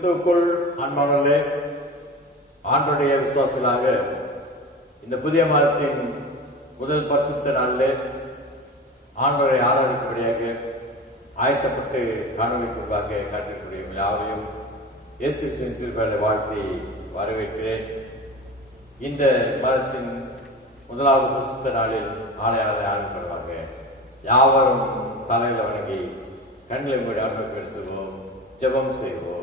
கிறிஸ்துவுக்குள் அன்பானவர்களே, ஆண்டுடைய விசுவாசிகளாக இந்த புதிய மாதத்தின் முதல் பரிசுத்த நாளிலே ஆண்டவரை ஆராதிக்கும்படியாக ஆயத்தப்பட்டு காணொலிக்குள்ளாக காத்திருக்கக்கூடிய யாவையும் இயேசு கிறிஸ்துவின் திருப்பெயரை வாழ்த்தி வரவேற்கிறேன். இந்த மாதத்தின் முதலாவது பரிசுத்த நாளில் ஆலய ஆரம்பிப்பதாக யாவரும் தலையில் வணங்கி கண்களை மூடி ஆண்டவரை பேசுவோம், ஜெபம் செய்வோம்.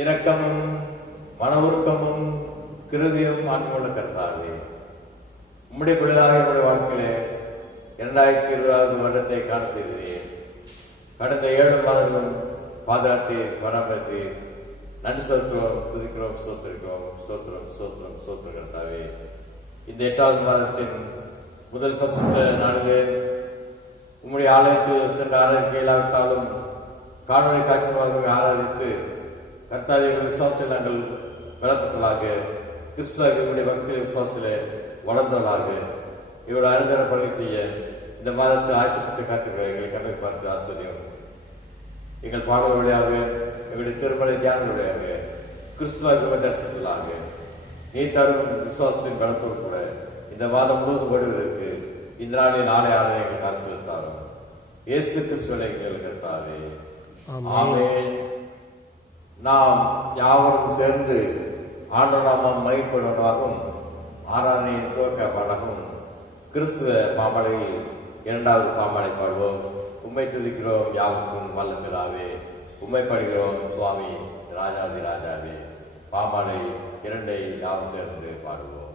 இரக்கமும் மனவுருக்கமும் கிருபையும் ஆன்மீக கர்த்தாவே, உம்முடைய பிள்ளையாக என்னுடைய வாழ்க்கையிலே 2020 வருடத்தை காண செய்தேன். கடந்த 7 மாதங்களும் பாதுகாத்து பராமரித்து நன்றி செலுத்துவோம், துதிக்கிறோம், ஸ்தோத்திரிக்கிறோம், ஸ்தோத்திரம் ஸ்தோத்திரம் ஸ்தோத்திரம் கர்த்தாவே. இந்த 8வது மாதத்தின் முதல் பரிசுத்த நாளிலே உம்முடைய ஆலயத்தில் சென்று ஆராதிக்க இல்லாவிட்டாலும் காணொலி காட்சியாக ஆராதித்து கர்த்தாவே விசுவாசத்தில் நாங்கள் பலப்பட்டலாக, கிறிஸ்துவ பக்தியில் விசுவாசத்தில் வளர்ந்தவர்களாக இவருடைய அனுகிற பணி செய்ய இந்த மாதத்தை ஆயத்தப்பட்டு காத்துக்கிற எங்களை கண்ணை பார்த்து ஆச்சரியம். எங்கள் பாடல் வழியாக, எங்களுடைய திருமலை தியான வழியாக, கிறிஸ்துவ தரிசனத்திலாக நீ தரும் விசுவாசத்தின் பலத்தோடு கூட இந்த மாதம் முழுவதும் வருவதற்கு இந்த நாளில் ஆலய எங்களுக்கு ஆசீர்வதித்தாலும் இயேசு கிறிஸ்துவை எங்கள் கர்த்தாவே, ஆமென். நாம் யாவரும் சேர்ந்து ஆண்டவர் நாமம் மகிழ்ப்படுவதாகவும் ஆராதனையின் துவக்க பாடகும் கிறிஸ்துவ பாமாலையில் 2வது பாமாலை பாடுவோம். உம்மை துதிக்கிறோம் யாவுக்கும் வல்ல பிதாவே, உம்மை பாடுகிறோம் சுவாமி ராஜாதி ராஜாவே. பாமாலை 2 யாவும் சேர்ந்து பாடுவோம்.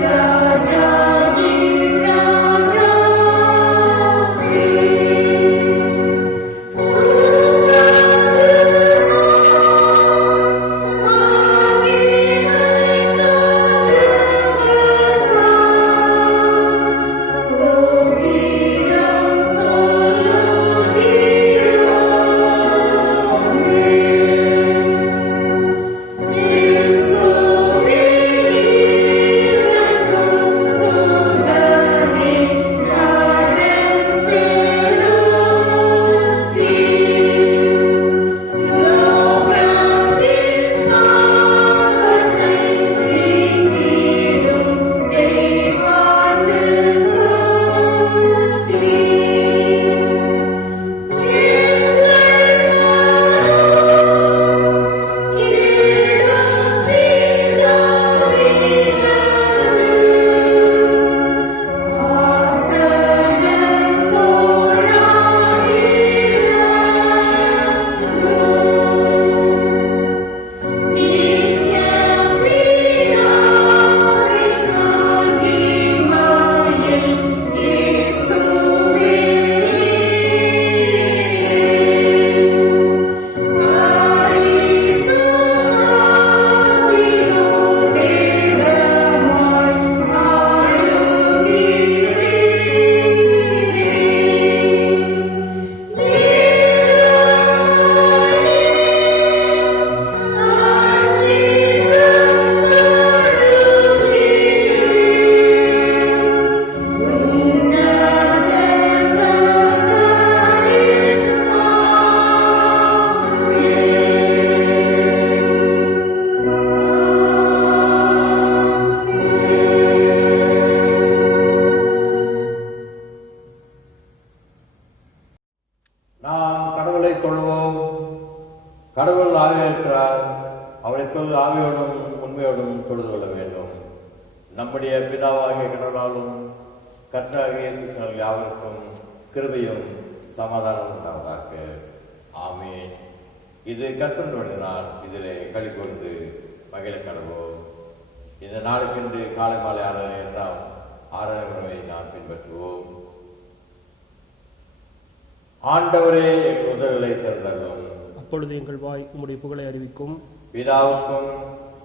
Raja பிதாவாகிய கடவுளாலும் கர்த்தராகிய இயேசு கிறிஸ்துவினால் யாவருக்கும் கிருபையும் சமாதானம் உண்டாவதாக. ஆமென். இது கர்த்தருடைய நாள், இதிலே களி கூர்ந்து மகிழ கடவோம். இந்த நாளுக்கென்று காலை மாலை ஆராதனை நாம் பின்பற்றுவோம். ஆண்டவரே எங்கள் உதவிகளை திறந்தருளும். அப்பொழுது எங்கள் வாய் உம்முடைய புகழை அறிவிக்கும். பிதாவுக்கும்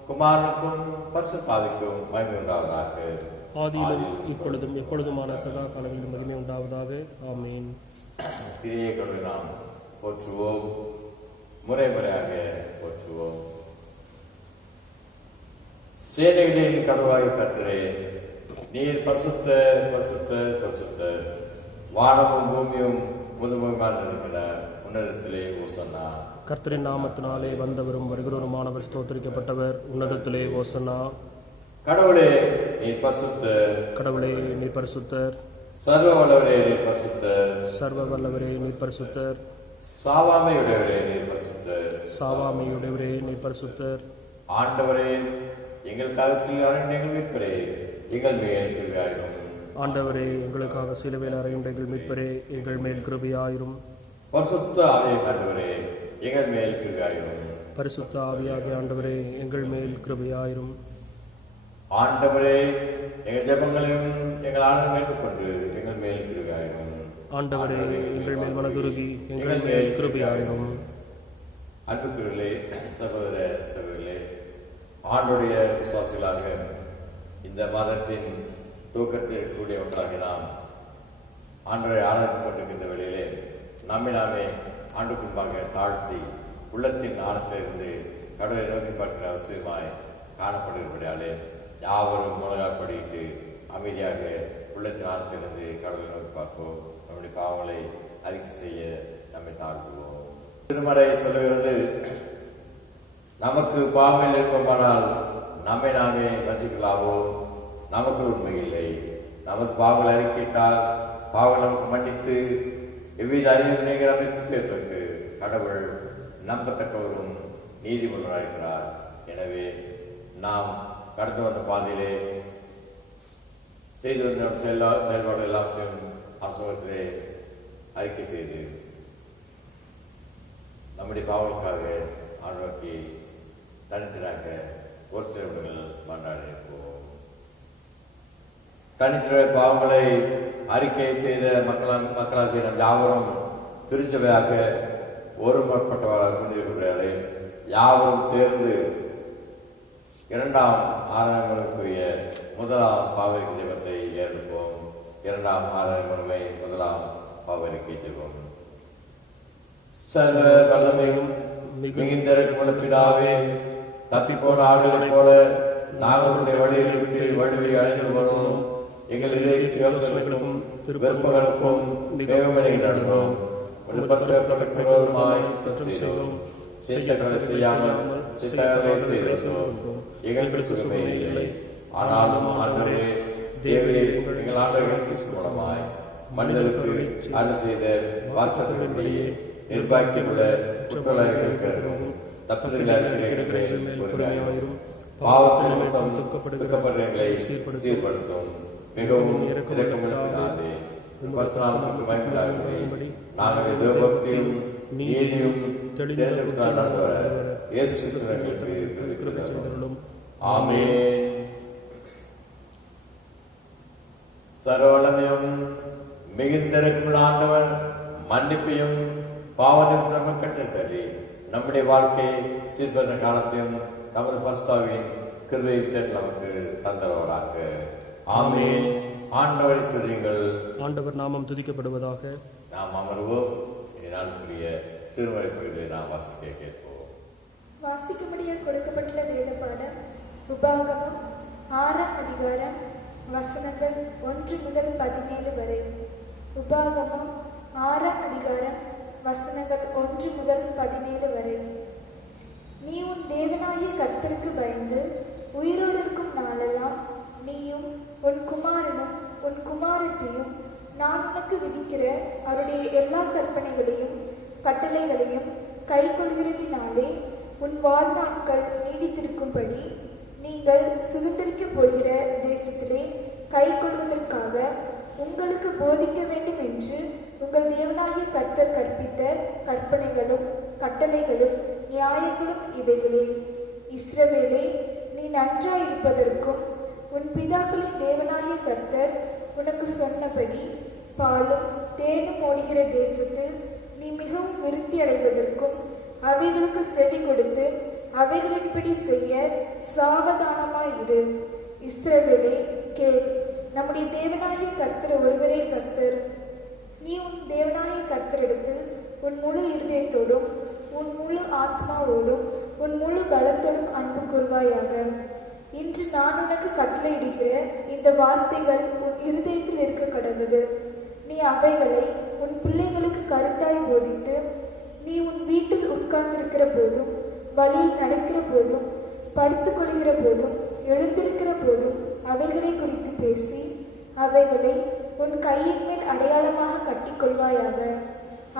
குமாரனுக்கும் பரிசுத்தாவிக்கும் மகிமை உண்டாவதாக. ஆதியிலும் இப்பொழுதும் எப்பொழுதுமான சதா காலங்களிலும் மகிமை உண்டாவதாக. ஆமீன். கிரியைகளை நாம் போற்றுவோம், முறை முறையாக போற்றுவோம். சேனைகளில் கடவுளாய் கர்த்தரே, நீர் பரிசுத்த பரிசுத்த பரிசுத்த, வானமும் பூமியும் முதுமையாக இருக்கிற உன்னதத்திலே ஓசன்னா. கர்த்தரின் நாமத்தினாலே வந்தவரும் வருகிறவருமானவர் ஸ்தோத்திரிக்கப்பட்டவர். உன்னதத்திலே ஓசன்னா. கடவுளே நீர் பரிசுத்தர், கடவுளே நீர் பரிசுத்தர். சர்வ வல்லவரே நீர் பரிசுத்தர், சர்வ வல்லவரே நீர் பரிசுத்தர். சாவாமையுடையவரே நீர் பரிசுத்தர், சாவாமையுடையவரே நீர் பரிசுத்தர். ஆண்டவரே எங்களுக்காக சிலுவையில் எங்கள் மீட்பரே, எங்கள் மேல் கிருபையாயிரும். ஆண்டவரே எங்களுக்காக சிலுவையில் அறையும் எங்கள் மீட்பரே, எங்கள் மேல் கிருபையாயிரும். பரிசுத்த ஆவியாகிய ஆண்டவரே எங்கள் மேல் கிருபையாயிரும். பரிசுத்த ஆவியாகிய ஆண்டவரே எங்கள் மேல் கிருபையாயிரும். ஆண்டவரே எங்கள் ஜெபங்களையும் எங்கள் ஆனந்தம் ஏற்றுக்கொண்டு எங்கள் மேல் கிருபையாயிரும். ஆண்டவரே எங்கள் மேல் மனதுருகி எங்கள் மேல் கிருபையாயிரும். அன்புக்குரியவர்களே, சகோதர சகோதரிகளே, ஆண்டுடைய விசுவாசிகளாக இந்த மாதத்தின் துவக்கத்தில் கூடிய மக்களாக நாம் ஆண்டவரை ஆராய்ந்து கொண்டிருக்கின்ற வேளையிலே நம்மை நாமே ஆண்டுக்கு முன்பாக தாழ்த்தி உள்ளத்தின் ஆழத்திலிருந்து கடவுளை நோக்கி பார்க்கிற அவசியமாய் காணப்படுகிறபடியாலே யாவரும் முழங்காற்படிட்டு அமைதியாக உள்ளத்தின் ஆழத்திலிருந்து கடவுளை நோக்கி பார்ப்போம். நம்முடைய பாவங்களை அறிக்கை செய்ய நம்மை தாழ்த்துவோம். திருமறை சொல்லுகிறது, நமக்கு பாவங்கள் இருப்போமானால் நம்மை நாமே வஞ்சிக்கலாவோ, நமக்கு உண்மை இல்லை. நமக்கு பாவங்கள் அறிக்கையிட்டால் பாவங்கள் நமக்கு மன்னித்து எவ்வித அறிவும் நீங்கள் அமைச்சிருப்பதற்கு கடவுள் நம்பத்தக்கவரும் நீதிமன்றாயிருக்கிறார். எனவே நாம் கடந்து வந்த பாதையிலே செய்து வந்த செயல்பாடு எல்லாவற்றையும் அரசாங்கத்திலே அறிக்கை செய்து நம்முடைய பாவங்களுக்காக ஆண்டவருக்கு தனித்தராக ஒரு சில விடங்கள் மன்றாடி இருப்போம். தனித்திரை பாவங்களை அறிக்கை செய்த மக்களாகிய நம் யாவரும் திருச்சபையாக ஒருமுறைப்பட்டவராக கொண்டிருக்கிறார்களே, யாவரும் சேர்ந்து இரண்டாம் ஆராய்மனுக்குரிய முதலாம் பாவரிக்கை ஜெபத்தை ஏற்போம். இரண்டாம் ஆராய்மனுவை முதலாம் பாவரிக்கை ஜெபம். சர்வ வல்லமையும் மிகுந்த பிதாவே, தப்பிப்போன ஆடுகளைப் போல நாங்களுடைய வழியில் விட்டு வழுவி அழைந்து போனோம். எங்கள் யோசனைகளுக்கும் விருப்பங்களுக்கும் வேகமணி நடந்தோம். செய்யாமல் சித்தங்களை செய்தோம். எங்களுக்கு சுகமே இல்லை. ஆனாலும் ஆண்டவரே தேவரீர் எங்கள் ஆண்டவர் மூலமாய் மனிதருக்கு அருள் செய்த வார்த்தைகளின்படியே நிர்வாகிக்கப்பட குற்றவாளிகளுக்கும் தப்புதல்களும் பாவத்தில் நிமித்தம் துக்கப்படுறவர்களை சீர்படுத்தும். மிகவும் இரக்கமுள்ளதாவே நாங்கள் தேவபக்தியும் நீதியும் ஆமென். சர்வவல்லமையும் மிகுந்த இரக்கமுள்ள ஆண்டவர் மன்னிப்பையும் பாவநிமித்தம் கட்டளை நம்முடைய வாழ்க்கையை சீர்படுத்த காலத்தையும் நமது பரிசுத்தாவின் கிருபையை கேட்டு நமக்கு தந்தவராக. ஆமென். ஆண்டவரை துதியுங்கள். ஆண்டவர் நாமம் துதிக்கப்படுவதாக. நாம் அமர்வோம். நாளுக்குரிய திருமறை பகுதியை நாம் வாசிக்க கேட்போம். வாசிக்கும்படியாக கொடுக்கப்பட்டுள்ள வேத பாடம் உபாகமம் 6ஆம் அதிகாரம் வசனங்கள் 1 முதல் 17 வரை. உபாகமம் 6ஆம் அதிகாரம் வசனங்கள் 1 முதல் 17 வரை. நீ உன் தேவனாகிய கர்த்தருக்கு பயந்து உயிரோடு இருக்கும் நாளெல்லாம் நீயும் உன் குமாரனும் உன் குமாரத்தையும் நான் உனக்கு விதிக்கிற அவருடைய எல்லா கற்பனைகளையும் கட்டளைகளையும் கை கொள்கிறதினாலே உன் வாழ்நாட்கள் நீடித்திருக்கும்படி நீ நீங்கள் சுதந்திரிக்கப் போகிற தேசத்திலே கை கொள்வதற்காக உங்களுக்கு போதிக்க வேண்டும் என்று உங்கள் தேவனாகிய கர்த்தர் கற்பித்த கற்பனைகளும் கட்டளைகளும் நியாயங்களும் இவைகளே. இஸ்ரவேலே, நீ நன்றாயிருப்பதற்கும் உன் பிதாக்களின் தேவனாகிய கர்த்தர் உனக்கு சொன்னபடி பாலும் தேனும் ஓடுகிற தேசத்தில் நீ மிகவும் விருத்தி அடைவதற்கும் அவைகளுக்கு செவி கொடுத்து அவைகளின்படி செய்ய சாவதானமாயிரு. இஸ்ரவேலே, கேள், நம்முடைய தேவனாகிய கர்த்தர் ஒருவரே கர்த்தர். நீ உன் தேவனாகிய கர்த்தரிடத்தில் உன் முழு இருதயத்தோடும் உன் முழு ஆத்மாவோடும் உன் முழு பலத்தோடும் அன்பு கூர்வாயாக. இன்று நான் உனக்கு கட்டளையிடுகிற இந்த வார்த்தைகள் உன் இருதயத்தில் இருக்க கடவுது. நீ அவைகளை உன் பிள்ளைகளுக்கு கருத்தாய் போதித்து நீ உன் வீட்டில் உட்கார்ந்திருக்கிற போதும் வழியில் நடக்கிற போதும் படுத்துக் கொள்கிற போதும் எழுந்திருக்கிற போதும் அவைகளை குறித்து பேசி அவைகளை உன் கையின் மேல் அடையாளமாக கட்டிக்கொள்வாயாக.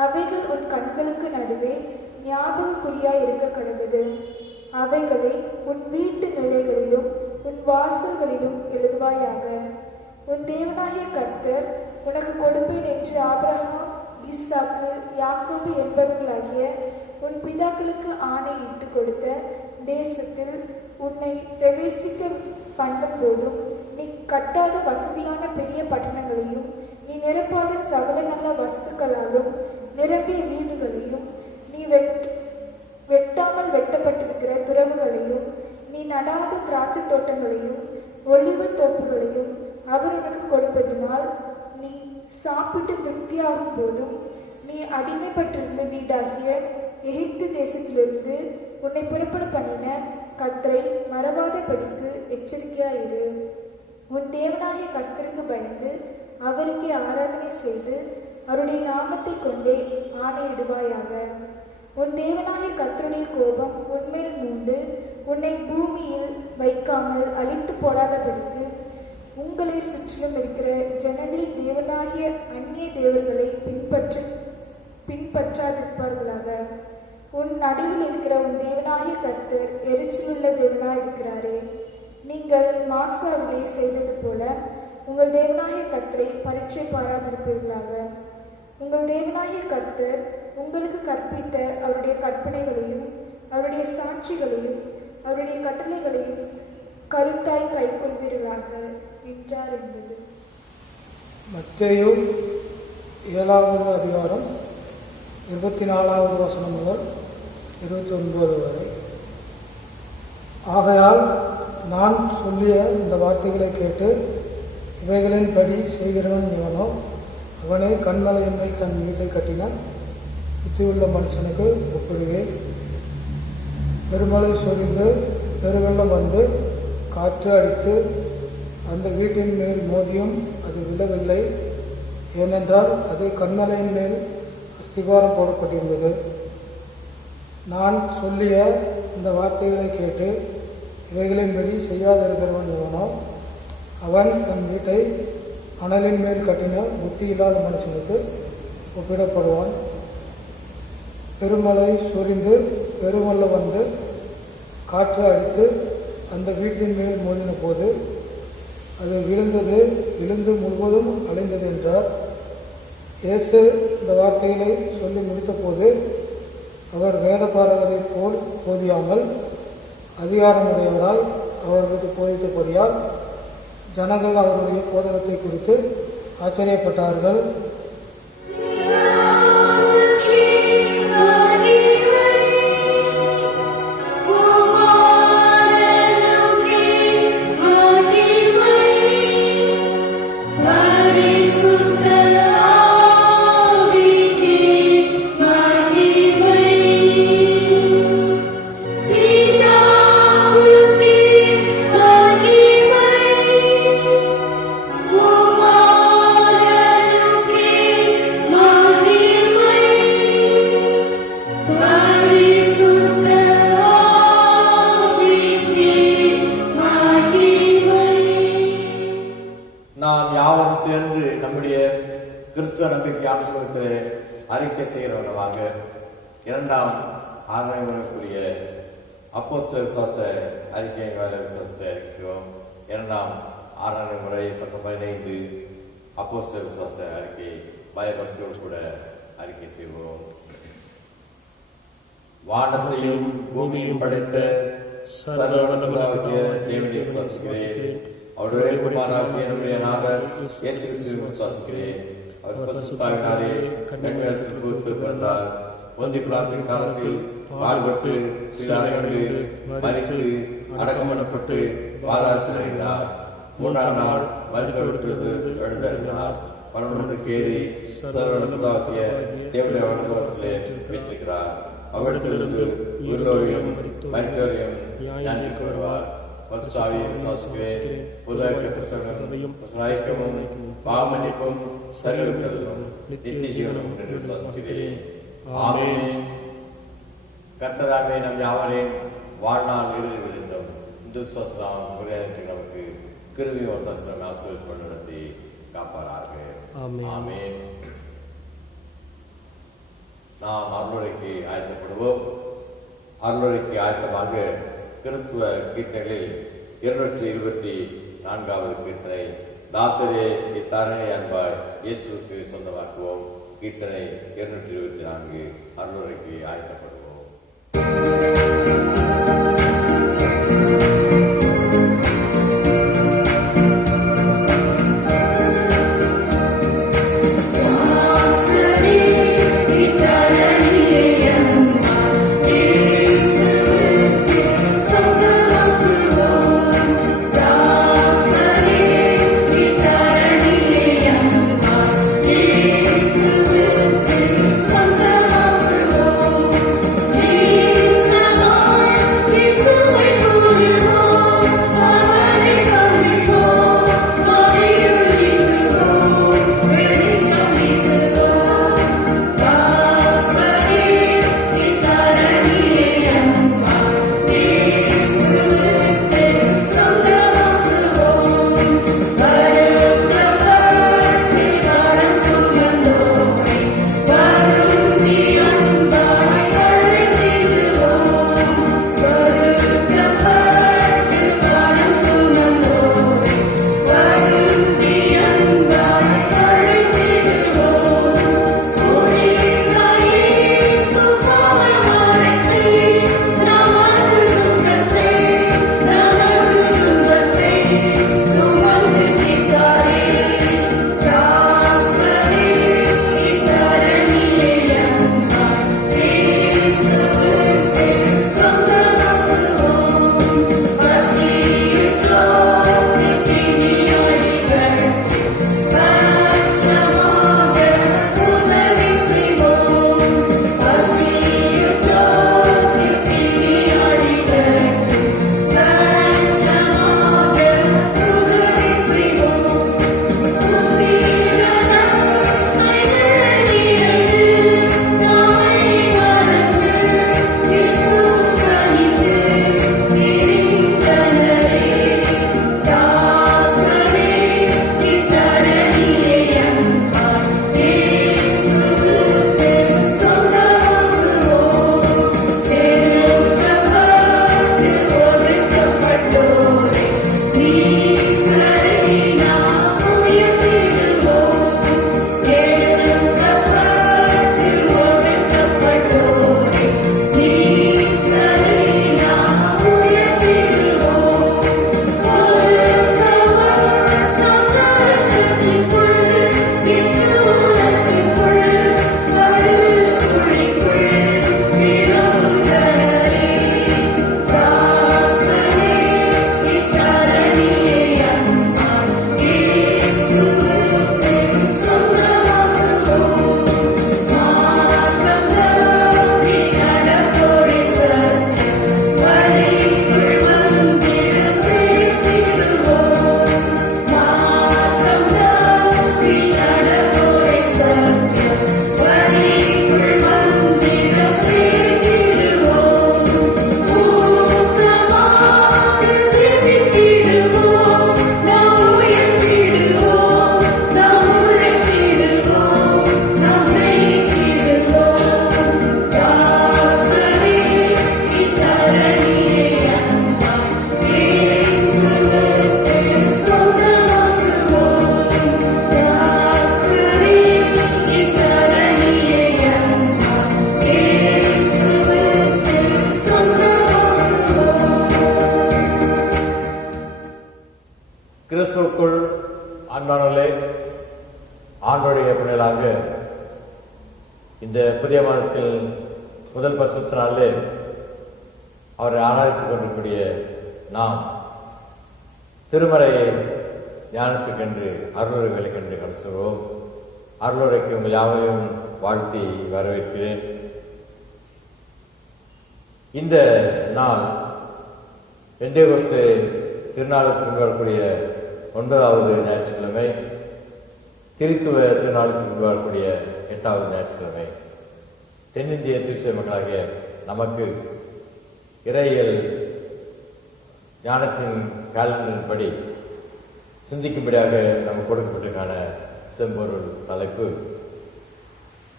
அவைகள் உன் கண்களுக்கு நடுவே ஞாபக குறியாய் இருக்க கடவுது. அவைகளை உன் வீட்டு நிலைகளிலும் உன் வாசல்களிலும் எழுதுவாயாக. உன் தேவனாகிய கர்த்தர் உனக்கு கொடுப்பேன் என்று ஆபிரகாம், ஈசாக்கு, யாக்கோபு என்பவர்களாகிய உன் பிதாக்களுக்கு ஆணையிட்டு கொடுத்த தேசத்தில் உன்னை பிரவேசிக்க பண்ணும் போதும் நீ கட்டாத வசதியான பெரிய பட்டணங்களையும் நீ நிரப்பாத சகல நல்ல வஸ்துக்களாலும் நிரம்பிய வீடுகளையும் நீ வெட்டாமல் வெட்டப்பட்டிருக்கிற துறவுகளையும் நீ நடாத திராட்சை தோட்டங்களையும் ஒலிவ தோப்புகளையும் அவர் உனக்கு கொடுப்பதினால் நீ சாப்பிட்டு திருப்தியாகும் போதும் நீ அடிமைப்பட்டிருந்த வீடாகிய எகிப்து தேசத்திலிருந்து உன்னை புறப்பட பண்ணின கர்த்தரை மறவாதபடிக்கு எச்சரிக்கையாயிரு. உன் தேவனாகிய கர்த்தருக்கு பயந்து அவருக்கே ஆராதனை செய்து அவருடைய நாமத்தை கொண்டே ஆணையிடுவாயாக. உன் தேவனாகிய கர்த்தருடைய கோபம் உன்மேல் மூண்டு உன்னை பூமியில் வைக்காமல் அழித்து போடாதபடிக்கு உங்களை சுற்றிலும் இருக்கிற ஜனங்களின் தேவனாகிய அந்நிய தேவர்களை பின்பற்றாதிருப்பார்களாக. உன் நடுவில் இருக்கிற உன் தேவனாகிய கர்த்தர் எரிச்சலுள்ள தேவனாய் இருக்கிறாரே. நீங்கள் மாசாவிலே செய்தது போல உங்கள் தேவனாகிய கர்த்தரை பரீட்சை பாராதிருப்பீர்களாக. உங்கள் தேவனாகிய கர்த்தர் உங்களுக்கு கற்பித்த அவருடைய கற்பனைகளையும் அவருடைய சாட்சிகளையும் அவருடைய கட்டளைகளையும் கருத்தாய் கைக்கொள்வீர்களாக என்றார் என்பது. மத்தேயு 7வது அதிகாரம் 24வது வசனம் முதல் 29 வரை. ஆகையால் நான் சொல்லிய இந்த வார்த்தைகளை கேட்டு இவைகளின்படி செய்கிறவன் எவனோ அவனே கண்மலையின் மேல் தன் வீட்டை கட்டின புத்தியுள்ள மனுஷனுக்கு ஒப்பிடுவேன். பெருமழை சொரிந்து பெருவெள்ளம் வந்து காற்று அடித்து அந்த வீட்டின் மேல் மோதியும் அது விழவில்லை. ஏனென்றால் அது கண்மலையின் மேல் அஸ்திவாரம் போடப்பட்டிருந்தது. நான் சொல்லிய இந்த வார்த்தைகளை கேட்டு இவைகளின்படி செய்யாதிருக்கிறவன் எவனோ அவன் தன் வீட்டை அனலின் மேல் கட்டின புத்தி இல்லாத மனுஷனுக்கு ஒப்பிடப்படுவான். பெருமழை சொரிந்து பெருவெள்ளம் வந்து காற்று அடித்து அந்த வீட்டின் மேல் மோதின போது அது விழுந்து முழுவதும் அழிந்தது என்றார். இயேசு இந்த வார்த்தைகளை சொல்லி முடித்த போது அவர் வேதபாரகரைப் போல் போதியாமல் அதிகாரமுடையவராய் அவர்களுக்கு போதித்தபடியால் ஜனங்கள் அவருடைய போதகத்தை குறித்து ஆச்சரியப்பட்டார்கள். கிறிஸ்துவ நம்பிக்கை ஆசிரியத்தை அறிக்கை செய்கிறவர்களாக 2ஆம் ஆராய்வதற்குரிய அப்போஸ்தல விசுவாச அறிக்கையின் மேல விசுவாசத்தை அறிவிக்கிறோம். 6 முறை 15 அப்போஸ்தல விசுவாச அறிக்கை பயபக்தியோடு கூட அறிக்கை செய்வோம். வானத்தையும் பூமியும் படைத்த சர்வவல்லமையுள்ள தேவனை விசுவாசிக்கிறேன். அவருடைய குமாரனாகிய நம்முடைய நாதர் இயேசு கிறிஸ்துவை விசுவாசிக்கிறேன். அவர் பரிசுத்த ஆவியினாலே கன்னியாகுமரியில் பிறந்தார். பொந்தி பிலாத்தின் காலத்தில் பாடுபட்டு சிலுவையிலே மரித்து அடக்கம் பண்ணப்பட்டு பாதாளத்தில் இறங்கினார். 3ஆம் நாள் மரித்தவரிலிருந்து எழுந்தருளினார். பரலோகத்துக்கு ஏறி சர்வவல்லமையுள்ள தேவனுடைய வலதுபுறத்திலே வீற்றிருக்கிறார். அவரிடத்திலிருந்து உயிரோரையும் மரித்தோரையும் ஞானிக்கு வருவார். பரிசுத்த ஆவியை விசுவாசிக்கிறேன். புது ஐக்கியமும் பாவமன்னிப்பும் சரீரங்களும் நித்திய ஜீவனும் என்று விசுவாசிக்கிறேன். ஆமென். கர்த்தராகிய நம் யாவரையும் வாழ்நாள் இறுதி விழுந்தோம் இந்த விசுவாசம் குறையாத நமக்கு கிருபை ஒருத்தம் ஆசீர்வாதம் நடத்தி காப்பாராக. ஆமென். நாம் அருளுரைக்கு ஆயத்தப்படுவோம். அருளுரைக்கு ஆயத்தமாக கிறிஸ்துவ கீர்த்தனைகளில் 224வது கீர்த்தனை தாசரே இத்தரணை அன்பாய் இயேசுவுக்கு சொந்தமாக்குவோம். கீர்த்தனை 224 அருளுரைக்கு ஆயத்தப்படுவோம். Some கிறிஸ்துக்குள் அன்பானவர்களே, ஆண்டோடைய பிள்ளைகளாக இந்த புதிய மாதத்தில் முதல் பரிசுத்த நாளிலே அவரை ஆராய்த்துக் கொண்டிருக்கூடிய நாம் திருமறையை ஞானத்துக்கென்று அருளுரைகளுக்கென்று கடந்து சொல்வோம். அருளுரைக்கு உங்கள் யாவரையும் வாழ்த்தி வரவேற்கிறேன். இந்த நாள் பெந்தேகோஸ்தே திருநாளுக்கு முன்பு வரக்கூடிய 9வது ஞாயிற்றுக்கிழமை, திருத்துவ திருநாளுக்கு முன்பு வரக்கூடிய 8வது ஞாயிற்றுக்கிழமை. தென்னிந்திய திருச்சபை மக்களாகிய நமக்கு இறையியல் ஞானத்தின் காலண்டரின்படி சிந்திக்கும்படியாக நமக்கு கொடுக்கப்பட்டிருக்கான செம்பொருள் தலைப்பு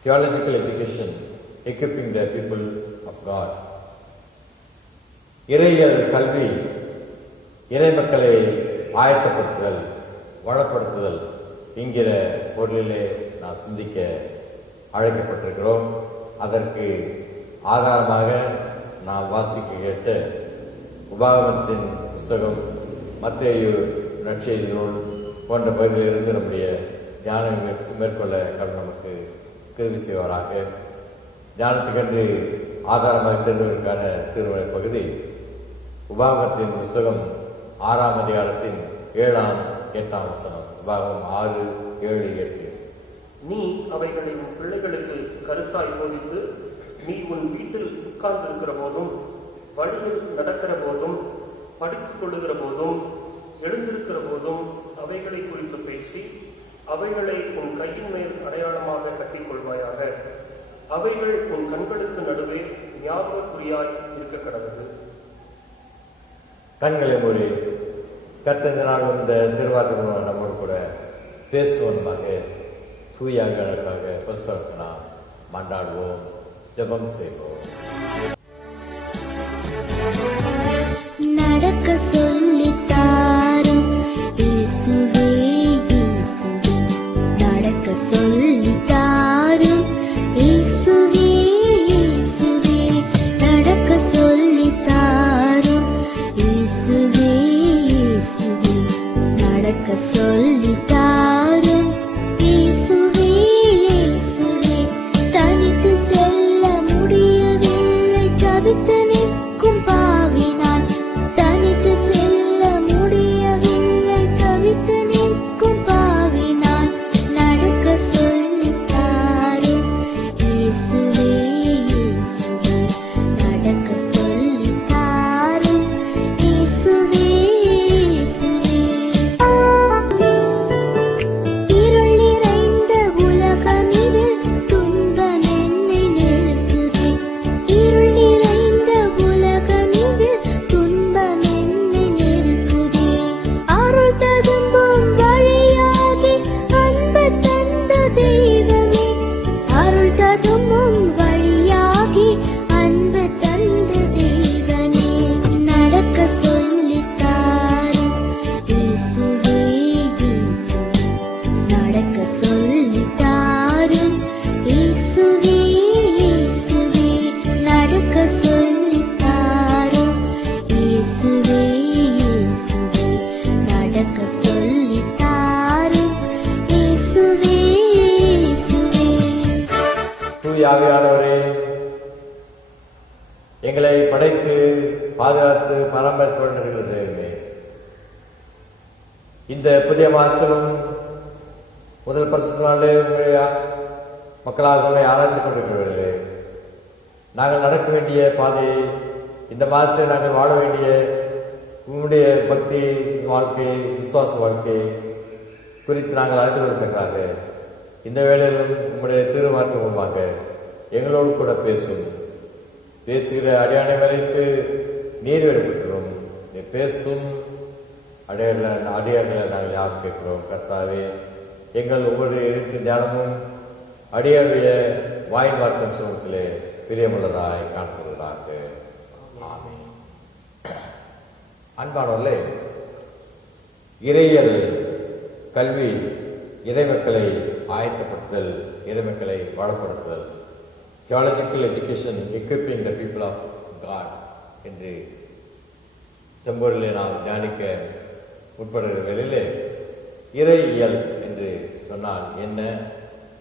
theological education equipping the people of God. இறையியல் கல்வி இறை மக்களை ஆயத்தப்படுத்துதல், வளப்படுத்துதல் என்கிற பொருளிலே நாம் சிந்திக்க அழைக்கப்பட்டிருக்கிறோம். அதற்கு ஆதாரமாக நாம் வாசிக்க கேட்ட உபாகமத்தின் புஸ்தகம், மத்தேயு நற்செய்தி நூல் போன்ற பகுதியிலிருந்து நம்முடைய தியானம் மேற்கொள்ள கடவுள் நமக்கு கிருபை செய்வாராக. தியானத்துக்கென்று ஆதாரமாக தெரிந்ததற்கான திருமறை பகுதி உபாகமத்தின் புஸ்தகம் 6ஆம் அதிகாரத்தின் 7ஆம் 8ஆம் வசனம். உபாகமம் 6, 7, 8. நீ அவைகளை உன் பிள்ளைகளுக்கு கருத்தாய் போதித்து, நீ உன் வீட்டில் உட்கார்ந்திருக்கிற போதும், வழியில் நடக்கிற போதும், படித்துக் கொள்ளுகிற போதும், எழுந்திருக்கிற போதும் அவைகளை குறித்து பேசி, அவைகளை உன் கையின் மேல் அடையாளமாக கட்டிக்கொள்வாயாக. அவைகள் உன் கண்களுக்கு நடுவே ஞாபகக்குறியாய் இருக்க கடவுது. கண்களை மூடி கர்த்தர் நாள் இந்த திருவார்த்தை நம்மோடு கூட பேசுவதாக தூயாங்களுக்காக பரிசுத்தருக்கு நாம் மன்றாடுவோம், ஜெபம் செய்வோம். நடக்க சொல்லித்தாரும் இயேசுவே, இயேசுவே. நடக்க சொல்லித்தாரும் இயேசுவே, இயேசுவே. நடக்க சொல்லித்தாரும் இயேசுவே, இயேசுவே. நடக்க சொல்லித்தாரும் இயேசுவே, இயேசுவே. தனித்து செல்ல முடியவில்லை, தவித்து நிற்கும் பாவினான். தனித்து செல்ல முடியவில்லை, தவித்து நிற்கும் பாவினான். நடக்க சொல்லித்தாரும் இயேசுவே, இயேசுவே. நடக்க சொல்லித்தாரும் இயேசுவே, இயேசுவே. இருள் நிறைந்த உலகமிது, துன்பம் என்னை நெருக்குதே. இருள் நிறைந்த உலகமிது, துன்பம் என்னை நெருக்குதே. அருள் ததும்பும் வழியாகி அன்பு தந்த தெய்வமே. அருள் ததும்பும் வழியாகி அன்பு தந்த தெய்வமே. நடக்க சொல்லித்தாரும் இயேசுவே, இயேசுவே. நடக்க சொல்லித்தாரும் இயேசுவே, இயேசுவே. நடக்க சொல்லித்தாரும் இயேசுவே, இயேசுவே. நடக்க சொல்லித்தாரும் இயேசுவே, இயேசுவே. தூயாவியானவரே, எங்களை படைத்து பாதுகாத்து பராமரித்து கொண்டிருக்கிற தெய்வமே, இந்த புதிய மாதத்திலும் முதல் பரிசுத்த நாளிலே உங்களுடைய மக்களாக உங்களை ஆராய்ந்து கொண்டிருக்கிறவர்களே, நாங்கள் நடக்க வேண்டிய பாதையை, இந்த மாதத்தை நாங்கள் வாழ வேண்டிய உங்களுடைய பக்தி வாழ்க்கை, விசுவாச வாழ்க்கை குறித்து நாங்கள் அறிந்து கொள்வதற்காக இந்த வேளையிலும் உங்களுடைய திருவார்த்தை மூலமாக எங்களோடு கூட பேசுகிற அடியானை வேலைக்கு நீர் வெளிப்பட்டுரும். நீ பேசும் அடியார்களை நாங்கள் யாரும் கேட்கிறோம். கர்த்தாவே, எங்கள் ஒவ்வொரு எழுத்து ஞானமும் அடியாருடைய வாயின் வார்த்தை சுமத்திலே பிரியமுள்ளதாய் காணப்படுவதாக. ஆமென். அன்பானவர்களே, இறையியல் கல்வி இறைமக்களை ஆயத்தப்படுத்துதல், இறைமக்களை வளப்படுத்துதல், theological education equipping the people of God என்று செம்பொருளை நாம் தியானிக்க உட்படுகிற வேளையிலே இறையியல் என்று சொன்னால் என்ன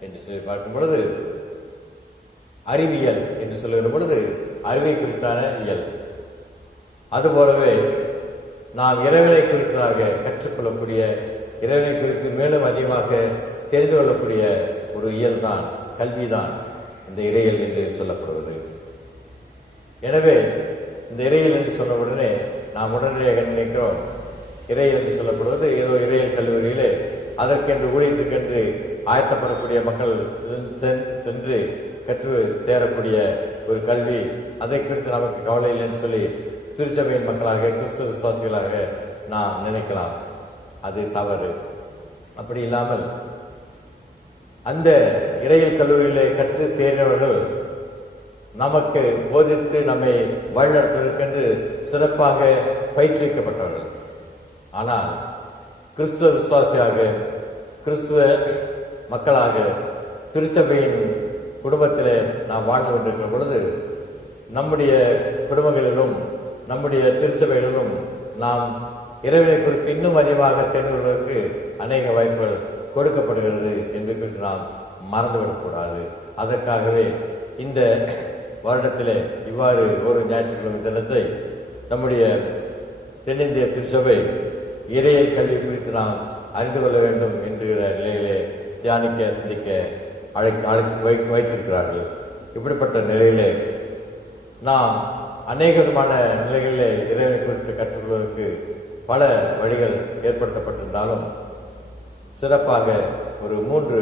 என்று சொல்லி பார்க்கும் பொழுது, அறிவியல் என்று சொல்லுகிற பொழுது அறிவை குறித்தான இயல். அதுபோலவே நாம் இறைவனை குறித்ததாக கற்றுக்கொள்ளக்கூடிய, இறைவனை குறித்து மேலும் அதிகமாக தெரிந்து கொள்ளக்கூடிய ஒரு இயல் தான், கல்விதான் இந்த இறையியல் என்று சொல்லப்படுவது. எனவே இந்த இறையியல் என்று சொன்ன உடனே நாம் உடனடியாக நினைக்கிறோம், இறையியல் என்று சொல்லப்படுவது ஏதோ இறையியல் கல்லூரியிலே அதற்கென்று ஊழியத்துக்கென்று ஆயத்தப்படக்கூடிய மக்கள் சென்று கற்று தேரக்கூடிய ஒரு கல்வி, அதை குறித்து நமக்கு கவலை இல்லைன்னு சொல்லி திருச்சபையின் மக்களாக, கிறிஸ்துவ விசுவாசிகளாக நாம் நினைக்கலாம். அது தவறு. அப்படி இல்லாமல் அந்த இறையியல் கல்லூரியிலே கற்று தேர்ந்தவர்கள் நமக்கு போதித்து நம்மை வழிநடத்துவதற்கென்று சிறப்பாக பயிற்றுவிக்கப்பட்டவர்கள். ஆனால் கிறிஸ்துவ விசுவாசியாக, கிறிஸ்துவ மக்களாக, திருச்சபையின் குடும்பத்திலே நாம் வாழ்ந்து கொண்டிருக்கிற பொழுது நம்முடைய குடும்பங்களிலும் நம்முடைய திருச்சபைகளிலும் நாம் இறைவனை குறித்து இன்னும் அதிகமாக தெரிந்து கொள்வதற்கு அநேக வாய்ப்புகள் கொடுக்கப்படுகிறது என்று நாம் மறந்துவிடக்கூடாது. அதற்காகவே இந்த வருடத்திலே இவ்வாறு ஒரு ஞாயிற்றுக்கிழமை தினத்தை நம்முடைய தென்னிந்திய திருச்சபை இறையியல் கல்வி குறித்து நாம் அறிந்து கொள்ள வேண்டும் என்கிற நிலையிலே தியானிக்க, சிந்திக்க வைத்திருக்கிறார்கள். இப்படிப்பட்ட நிலையிலே நாம் அநேக விதமான நிலைகளிலே இறைவனை குறித்து கற்றுக்கொள்வதற்கு பல வழிகள் ஏற்படுத்தப்பட்டிருந்தாலும் சிறப்பாக ஒரு மூன்று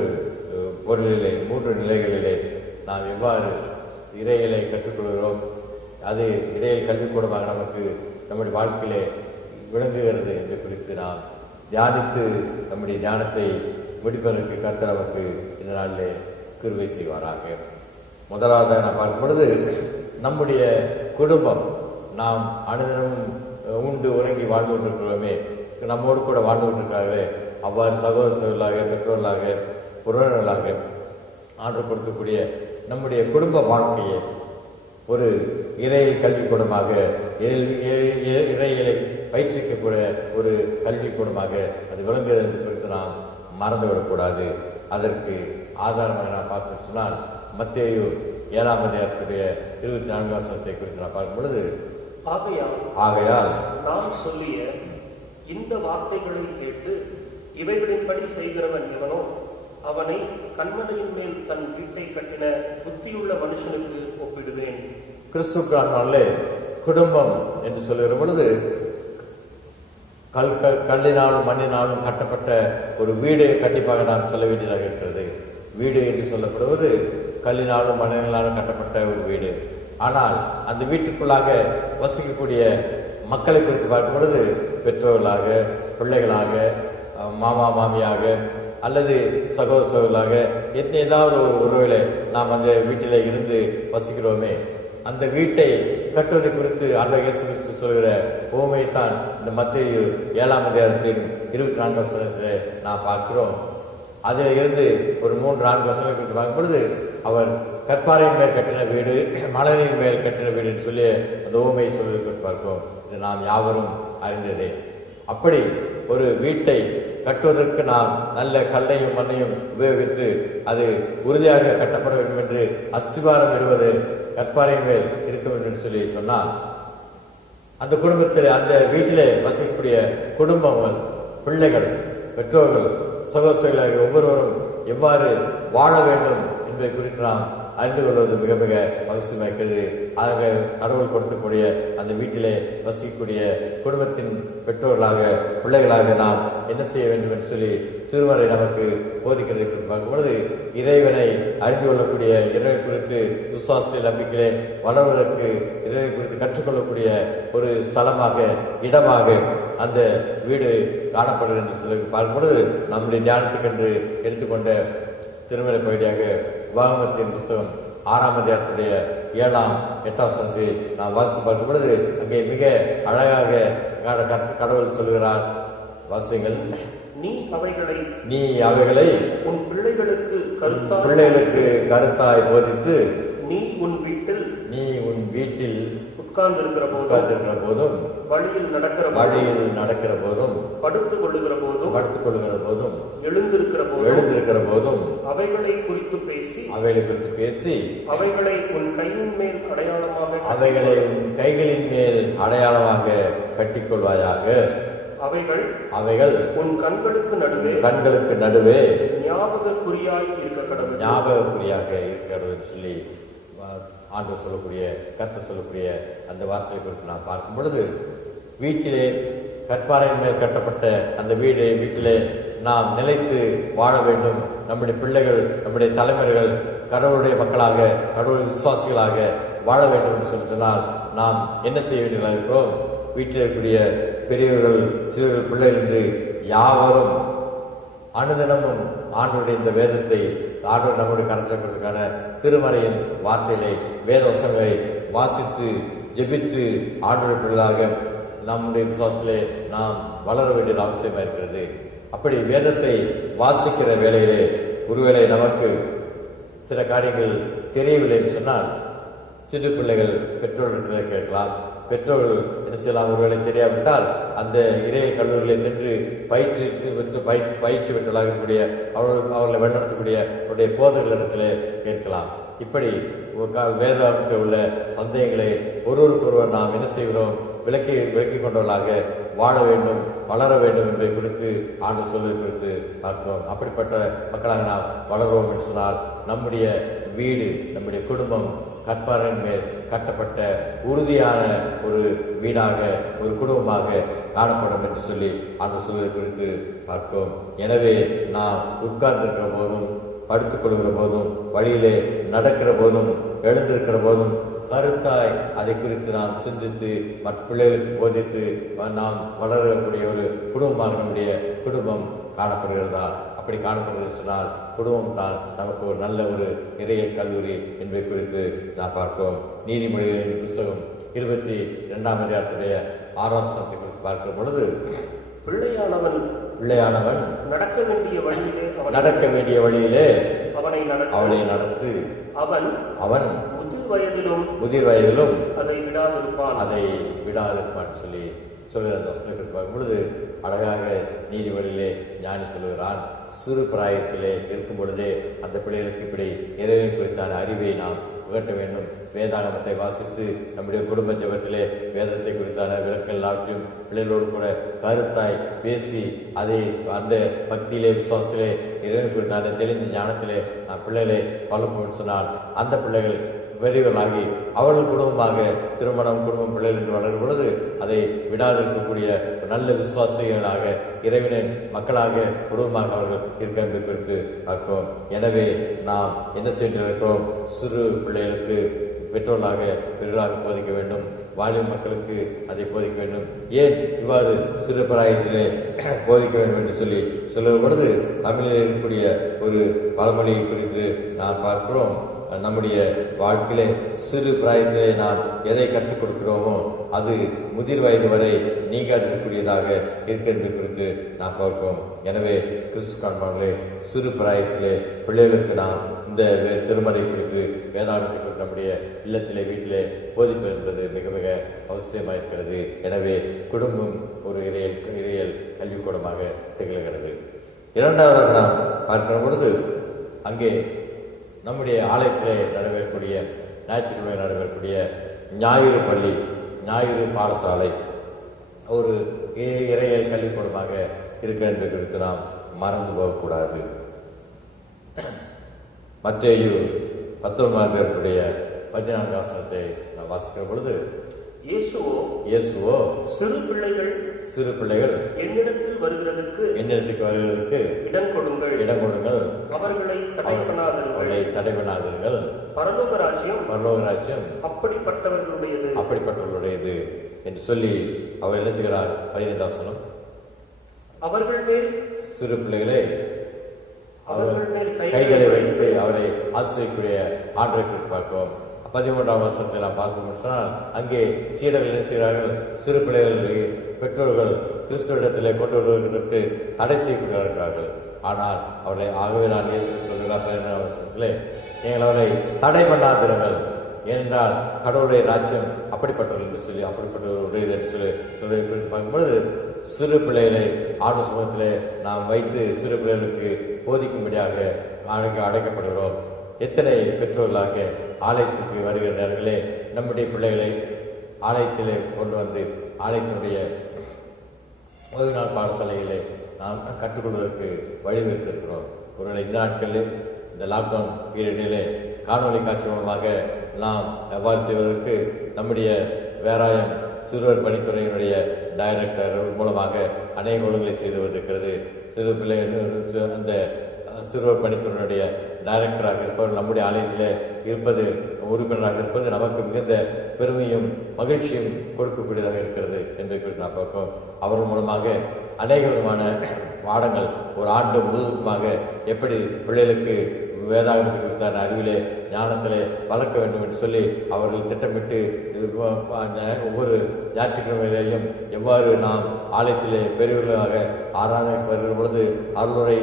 நிலைகளிலே நாம் எவ்வாறு இறையியலை கற்றுக்கொள்கிறோம், அது இறையியல் கல்விக்கூடமாக நமக்கு நம்முடைய வாழ்க்கையிலே விளங்குகிறது என்று குறித்து நாம் தியானித்து நம்முடைய தியானத்தை முடிப்பதற்கு கர்த்தர் நமக்கு இந்த நாளிலே கிருபை செய்வாராக. முதலாவதாக நாம் பார்க்கும் பொழுது நம்முடைய குடும்பம், நாம் அனுதினமும் உண்டு உறங்கி வாழ்ந்து கொண்டிருக்கிறோமே, நம்மோடு கூட வாழ்ந்து கொண்டிருக்கிறார்களே, அவ்வாறு சகோதரர்களாக, பெற்றோர்களாக, உறவினர்களாக ஆண்டு கொடுக்கக்கூடிய நம்முடைய குடும்ப வாழ்க்கையை ஒரு இறையியல் கல்விக்கூடமாக, இறையியலை பயிற்சிக்கக்கூடிய ஒரு கல்விக்கூடமாக அது விளங்குகிறது குறித்து நாம் மறந்துவிடக்கூடாது. அதற்கு ஆதாரமாக நாம் பார்க்க சொன்னால் மத்தேயு 7ஆம் அதிகாரத்துடைய 24ஆம் வசனத்தை குறித்து நான் பார்க்கும் பொழுது, ஆகையால் நாம் சொல்லிய இந்த வார்த்தைகளை கேட்டு இவைகளின்படி செய்கிறவன் எவனோ அவனை கண்மலையின் மேல் தன் வீட்டை கட்டின புத்தியுள்ள மனுஷனுக்கு ஒப்பிடுவேன். கிறிஸ்துக்காலே குடும்பம் என்று சொல்லுகிற பொழுது கல்லினாலும் மண்ணினாலும் கட்டப்பட்ட ஒரு வீடு கண்டிப்பாக நாம் சொல்ல வேண்டியதாக இருக்கிறது. வீடு என்று சொல்லப்படுவது கல்லினாலும் மண்ணினாலும் கட்டப்பட்ட ஒரு வீடு. ஆனால் அந்த வீட்டுக்குள்ளாக வசிக்கக்கூடிய மக்களை குறித்து பார்க்கும் பொழுது பெற்றோர்களாக, பிள்ளைகளாக, மாமா மாமியாக அல்லது சகோதரர்களாக ஏதாவது ஒரு உறவில நாம் அந்த வீட்டிலே இருந்து வசிக்கிறோமே, அந்த வீட்டை கட்டுவதை குறித்து ஆண்டவர் சொல்கிற உவமையைத்தான் இந்த மத்தேயு 7ஆம் அதிகாரத்தின் 24ஆம் வசனத்திலே நாம் பார்க்கிறோம். அதில் இருந்து ஒரு 3-4 வசனங்கள் குறித்து பார்க்கும் பொழுது அவர் கற்பாறையின் மேல் கட்டின வீடு, மணலின் மேல் கட்டின வீடு என்று சொல்லி அந்த உவமையை சொல்வதை குறித்து பார்க்கிறோம். இது நாம் யாவரும் அறிந்ததே. அப்படி ஒரு வீட்டை கட்டுவதற்கு நாம் நல்ல கல்லையும் மண்ணையும் உபயோகித்து அது உறுதியாக கட்டப்பட வேண்டும் என்று அஸ்திவாரம் இடுவது கற்பாறையின் மேல் இருக்க வேண்டும் என்று சொல்லி சொன்னால், அந்த குடும்பத்தில், அந்த வீட்டிலே வசிக்கக்கூடிய குடும்பங்கள், பிள்ளைகள், பெற்றோர்கள், சகோதரர்களாக ஒவ்வொருவரும் எவ்வாறு வாழ வேண்டும் என்பதை குறித்து நாம் அறிந்து கொள்வது மிக மிக அவசியமாகிறது. ஆக கடவுள் கொடுக்கக்கூடிய அந்த வீட்டிலே வசிக்கக்கூடிய குடும்பத்தின் பெற்றோர்களாக, பிள்ளைகளாக நாம் என்ன செய்ய வேண்டும் என்று சொல்லி திருமறை நமக்கு போதிக்கிறது பார்க்கும் பொழுது, இறைவனை அறிந்து கொள்ளக்கூடிய, இறைவனை குறித்து விசுவாசத்தில் நம்பிக்கையிலே வளர்வதற்கு, இறைவனை குறித்து கற்றுக்கொள்ளக்கூடிய ஒரு ஸ்தலமாக, இடமாக அந்த வீடு காணப்படுகிறது என்று சொல்லி பார்க்கும் பொழுது, நம்முடைய தியானத்துக்கென்று எடுத்துக்கொண்ட திருமறை பகுதியாக உபாகமத்தின் புஸ்தகம் 6ஆம் அதிகாரத்துடைய 7ஆம் 8ஆம் வசனத்தை நாம் வாசித்து பார்க்கும் பொழுது அங்கே மிக அழகாக கடவுள் சொல்கிறார். வாசிங்கள். நீ அவைகளை உன் பிள்ளைகளுக்கு கருத்தாய் போதித்து நீ உன் வீட்டில் உட்கார்ந்திருக்கிற போதும் வழியில் நடக்கிற போதும் படுத்துக் கொள்ளுகிற போதும் எழுந்திருக்கிற போதும் அவைகளை குறித்து பேசி அவைகளை உன் கைகளின் மேல் அடையாளமாக கட்டிக்கொள்வாயாக. அவைகள் உன் கண்களுக்கு நடுவே ஞாபகக்குறியாக இருக்கிறது சொல்லி ஆண்டவர் சொல்லக்கூடிய கர்த்தர் சொல்லக்கூடிய அந்த வார்த்தையை குறித்து நாம் பார்க்கும் பொழுது, வீட்டிலே கற்பாறையின் மேல் கட்டப்பட்ட அந்த வீட்டிலே நாம் நிலைத்து வாழ வேண்டும். நம்முடைய பிள்ளைகள், நம்முடைய தலைமுறைகள் கடவுளுடைய மக்களாக, கடவுளுடைய விசுவாசிகளாக வாழ வேண்டும் என்று சொன்னால் நாம் என்ன செய்ய வேண்டியதாக இருக்கிறோம்? வீட்டில் இருக்கக்கூடிய பெரியவர்கள், சிறுவர்கள், பிள்ளைகள் என்று யாவரும் அனுதினமும் ஆண்டவருடைய இந்த வேதத்தை, ஆண்டவர் நம்முடைய கருத்துக்கான திருமறையின் வார்த்தைகளை, வேத வசனங்களை வாசித்து ஜெபித்து ஆண்டவருடைய பிள்ளைகளாக நம்முடைய விசுவாசத்திலே நாம் வளர வேண்டியது அவசியமாக இருக்கிறது. அப்படி வேதத்தை வாசிக்கிற வேளையிலே ஒருவேளை நமக்கு சில காரியங்கள் தெரியவில்லை என்று சொன்னால் சிறு பிள்ளைகள் பெற்றோரிடத்தில் கேட்கலாம். பெற்றோர்கள் என்ன செய்யலாம்? ஒருவேளை தெரியாவிட்டால் அந்த இறையியல் கல்லூரிகளை சென்று பயிற்சி பெற்றலாக இருக்கக்கூடிய அவர்களை வழிநடத்தக்கூடிய அவருடைய போதகர்களிடத்திலே கேட்கலாம். இப்படி வேதாந்தத்தில் உள்ள சந்தேகங்களை ஒருவருக்கொருவர் நாம் என்ன செய்கிறோம்? விலக்கி கொண்டவர்களாக வாழ வேண்டும், வளர வேண்டும் என்பதை குறித்து ஆண்டு சொல்வதை குறித்து பார்க்கிறோம். அப்படிப்பட்ட மக்களாக நாம் வளர்வோம் என்று சொன்னால் நம்முடைய வீடு, நம்முடைய குடும்பம் கற்பாரின் மேல் கட்டப்பட்ட உறுதியான ஒரு வீடாக, ஒரு குடும்பமாக காணப்படும் என்று சொல்லி அந்த சொல்வதை குறித்து பார்க்கிறோம். எனவே நாம் உட்கார்ந்திருக்கிற போதும், படுத்துக் கொள்கிற போதும், வழியிலே நடக்கிற போதும், எழுந்திருக்கிற போதும் கருத்தாய் அதை குறித்து நாம் சிந்தித்து மற்ற பிள்ளைகளுக்கு போதித்து நாம் வளரக்கூடிய ஒரு குடும்பமாக நம்முடைய குடும்பம் காணப்படுகிறதா? அப்படி காணப்படுகிறது சொன்னால் குடும்பம் தான் நமக்கு ஒரு நல்ல ஒரு இறையியல் கல்லூரி என்பதை குறித்து நாம் பார்க்கிறோம். நீதிமொழிகளின் புஸ்தகம் 22ஆம் அதிகாரத்துடைய 6ஆம் வசனத்தை குறித்து பார்க்கிற பொழுது, பிள்ளையானவன் நடக்க வேண்டிய வழியிலே அவனை நடத்து, அவன் முதிர் வயதிலும் அதை விடாதிருப்பான் சொல்லி சொல்கிற அந்த வசனத்தை பார்க்கும் பொழுது அழகாக நீதிபதியிலே ஞானி சொல்லுகிறான். சிறு பிராயத்திலே இருக்கும் பொழுதே அந்த பிள்ளைகளுக்கு இப்படி இறைவன் குறித்தான அறிவை நாம் புகட்ட வேண்டும். வேதாகமத்தை வாசித்து நம்முடைய குடும்ப ஜெபத்திலே வேதத்தை குறித்தான விளக்கங்கள் எல்லாவற்றையும் பிள்ளைகளோடு கூட கருத்தாய் பேசி அதை அந்த பக்தியிலே, விசுவாசத்திலே, இறைவன் குறித்தான தெளிந்த ஞானத்திலே பிள்ளைகளை வளர்ப்போம் சொன்னால் அந்த பிள்ளைகள் பெரியவர்களாகி அவர்கள் குடும்பமாக திருமணம், குடும்பம், பிள்ளைகள் என்று வளரும் பொழுது அதை விடாதிருக்கக்கூடிய நல்ல விசுவாசிகளாக, இறைவனின் மக்களாக, குடும்பமாக அவர்கள் இருக்க என்பதை குறித்து பார்க்கிறோம். எனவே நாம் என்ன செய்திருக்கிறோம்? சிறு பிள்ளைகளுக்கு பெற்றோர்களாக போதிக்க வேண்டும். வாலிப மக்களுக்கு அதை போதிக்க வேண்டும். ஏன் இவ்வாறு சிறு பிராயத்திலே போதிக்க வேண்டும் என்று சொல்லி சொல்லும் பொழுது தமிழில் இருக்கக்கூடிய ஒரு பழமொழியை குறித்து நாம் பார்க்கிறோம். நம்முடைய வாழ்க்கையிலே சிறு பிராயத்திலே நாம் எதை கற்றுக் கொடுக்கிறோமோ அது முதிர் வயது வரை நீங்காதிருக்கக்கூடியதாக இருக்கிறது குறித்து நாம் பார்க்கிறோம். எனவே கிறிஸ்துக்கானவர்களே, சிறு பிராயத்திலே பிள்ளைகளுக்கு நாம் இந்த திருமறை குறித்து, வேதாந்தத்தை குறித்து நம்முடைய இல்லத்திலே, வீட்டிலே போதிப்பது என்பது மிக மிக அவசியமாக இருக்கிறது. எனவே குடும்பம் ஒரு இறையியல் கல்விக்கூடமாக திகழ்கிறது. இரண்டாவதாக நாம் பார்க்கிற பொழுது அங்கே நம்முடைய ஆலயத்திலே நடைபெறக்கூடிய, ஞாயிற்றுக்கிழமை நடைபெறக்கூடிய ஞாயிறு பள்ளி, ஞாயிறு பாடசாலை ஒரு இறையியல் கல்விக்கூடமாக இருக்க என்பது குறித்து நாம் மறந்து போகக்கூடாது. மத்தேயு 19 14 வசனத்தை நாம் வாசிக்கிற பொழுது, இயேசுவோ சிறு பிள்ளைகள் என்னிடத்தில் வருகிறதற்கு இடம் கொடுங்கள், அவர்களை தடை பண்ணாதீர்கள், பரலோக ராஜ்யம் அப்படிப்பட்டவர்களுடையது என்று சொல்லி அவர் என்ன செய்கிறார்? 15 வசனம், அவர்கள் மேல் சிறு பிள்ளைகளே கைகளை வைத்து அவரை ஆசிரியக்கூடிய ஆண்டவரை பார்க்கிறோம். 13ஆம் வசனத்தை நாம் பார்க்கணும் சொன்னால் அங்கே சீடர்கள் என்ன செய்கிறார்கள்? சிறு பிள்ளைகளை பெற்றோர்கள் கிறிஸ்துவிடத்திலே கொண்டு வருவதற்கு தடை செய்யப்படுகிறார்கள். ஆனால் அவர்களை, ஆகவே நான் இயேசு சொல்கிறார் 17ஆம் வசனத்திலே, நீங்கள் அவரை தடை பண்ணாதிருங்கள், ஏனென்றால் கடவுளுடைய ராஜ்யம் அப்படிப்பட்டது என்று சொல்லி அப்படிப்பட்டது என்று சொல்லி பார்க்கும்போது சிறு பிள்ளைகளை ஆண்டு சமூகத்திலே நாம் வைத்து சிறு பிள்ளைகளுக்கு போதிக்கும்படியாக அழைக்கப்படுகிறோம். எத்தனை பெற்றோர்களாக ஆலயத்திற்கு வருகிற நேரங்களே நம்முடைய பிள்ளைகளை ஆலயத்திலே கொண்டு வந்து ஆலயத்தினுடைய ஓய்வு நாள் பாடசாலைகளை நாம் கற்றுக்கொள்வதற்கு வழிவகுத்திருக்கிறோம். ஒருவேளை இந்த நாட்களில் இந்த லாக்டவுன் பீரியடிலே காணொலி காட்சி மூலமாக நாம் எவ்வாறு செய்வதற்கு நம்முடைய வேறாயம் சிறுவர் பணித்துறையினுடைய டைரக்டர் மூலமாக அநேக ஒழுங்குகளை செய்து வந்திருக்கிறது. சிறு பிள்ளைகள் அந்த சிறுவர் பணித்துறையினுடைய டைரக்டராக இருப்பவர் நம்முடைய ஆலயத்தில் இருப்பது, உறுப்பினராக இருப்பது நமக்கு மிகுந்த பெருமையும் மகிழ்ச்சியும் கொடுக்கக்கூடியதாக இருக்கிறது என்பதை குறித்து நான் பார்க்கிறோம். அவர்கள் மூலமாக அநேக விதமான பாடங்கள் ஒரு ஆண்டு முழுவதுமாக எப்படி பிள்ளைகளுக்கு வேதாகமத்தை குறித்தான அறிவிலே ஞானத்திலே வளர்க்க வேண்டும் என்று சொல்லி அவர்கள் திட்டமிட்டு ஒவ்வொரு ஞாயிற்றுக்கிழமையிலேயும் எவ்வாறு நாம் ஆலயத்திலே பெரியவர்களாக ஆராதனைக்கு வருகிற பொழுது அருளுரை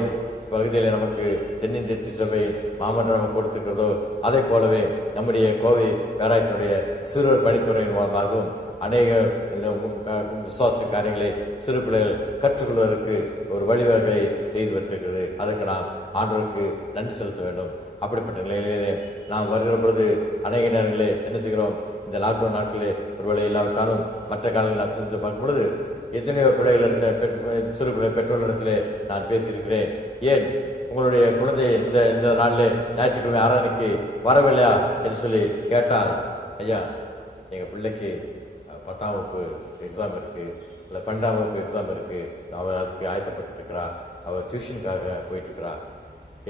பகுதியில் நமக்கு தென்னிந்திய சபை மாமன்றம் நமக்கு கொடுத்திருக்கிறதோ அதே போலவே நம்முடைய கோவை பேராயத்தினுடைய சிறுவர் பணித்துறையின் மூலமாகவும் அநேக விசுவாச காரியங்களை சிறு பிள்ளைகள் கற்றுக்கொள்வதற்கு ஒரு வழிவகை செய்து வருகிறது. அதற்கு நாம் ஆண்டவருக்கு நன்றி செலுத்த வேண்டும். அப்படிப்பட்ட நிலையிலே நாம் வருகிற பொழுது அநேக நேரங்களே என்ன செய்கிறோம், இந்த லாக்டவுன் நாட்களே ஒருவேளை இல்லாவிட்டாலும் மற்ற காலங்களில் நான் சென்று பார்க்கும் பொழுது எத்தனையோ பிள்ளைகள் சிறு பிள்ளை பெற்றோர்களிடத்திலே நான் பேசியிருக்கிறேன். ஏன் உங்களுடைய குழந்தை இந்த நாளிலே ஞாயிற்றுக்கிழமை ஆராதனைக்கு வரவில்லையா என்று சொல்லி கேட்டால், ஐயா எங்கள் பிள்ளைக்கு 10ஆம் வகுப்பு எக்ஸாம் இருக்கு, இல்லை 12ஆம் வகுப்பு எக்ஸாம் இருக்கு, அவள் அதுக்கு ஆயத்தப்பட்டு இருக்கிறார், அவள் டியூஷனுக்காக போயிட்டு இருக்கிறார்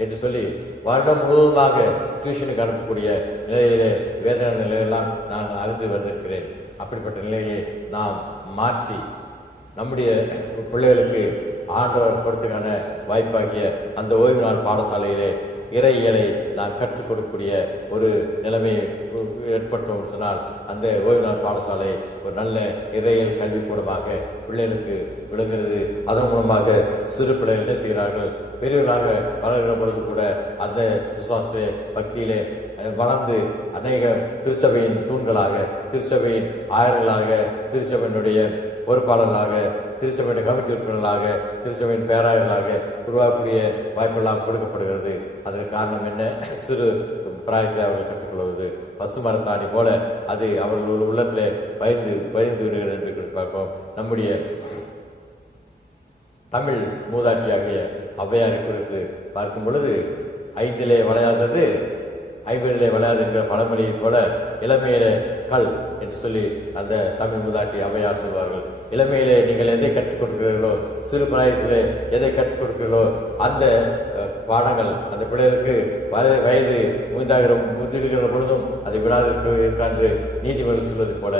என்று சொல்லி வருடம் முழுவதுமாக டியூஷனுக்கு அனுப்பக்கூடிய நிலையிலே வேதனை நிலையெல்லாம் நான் அறிந்து வந்திருக்கிறேன். அப்படிப்பட்ட நிலையை நாம் மாற்றி நம்முடைய பிள்ளைகளுக்கு ஆண்டவர் கொடுத்துக்கான வாய்ப்பாகிய அந்த ஓய்வு நாள் பாடசாலையிலே இறையியலை நாம் கற்றுக் கொடுக்கக்கூடிய ஒரு நிலைமையை ஏற்படுத்தும் சொன்னால் அந்த ஓய்வு நாள் பாடசாலை ஒரு நல்ல இறையியல் கல்விக்கூடமாக பிள்ளைகளுக்கு விளங்குகிறது. அதன் மூலமாக சிறு பிள்ளைகள் என்ன செய்கிறார்கள், பெரியவர்களாக வளர்கிற பொழுது கூட அந்த விசுவாச பக்தியிலே வளர்ந்து அநேக திருச்சபையின் தூண்களாக, திருச்சபையின் ஆயர்களாக, திருச்சபையினுடைய பொறுப்பாளர்களாக, திருச்சபையின் கமிட்டி உறுப்பினர்களாக, திருச்சபையின் பேராயர்களாக உருவாக்கக்கூடிய வாய்ப்பெல்லாம் கொடுக்கப்படுகிறது. அதற்கு காரணம் என்ன, சிறு பிராயத்தில் அவர்கள் கற்றுக்கொள்வது பசுமரத்தாணி போல அது அவர்கள் உள்ளத்திலே பயந்து விடுகிறது என்று பார்ப்போம். நம்முடைய தமிழ் மூதாட்டியாகிய ஔவையாரை குறித்து பார்க்கும் பொழுது 5 விளையாடுறது 50 விளையாது என்கிற பழமொழியை போல இளமையிலே கல் என்று சொல்லி அந்த தமிழ் மூதாட்டி ஔவையார் சொல்வார்கள். இளமையிலே நீங்கள் எதை கற்றுக் கொடுக்கிறீர்களோ, சிறு பிராயத்திலே எதை கற்றுக் கொடுக்கிறீர்களோ அந்த பாடங்கள் அந்த பிள்ளைகளுக்கு வயது முதிர்கிற பொழுதும் அதை விடாதிருக்கான்று நீதிமன்றம் சொல்வது போல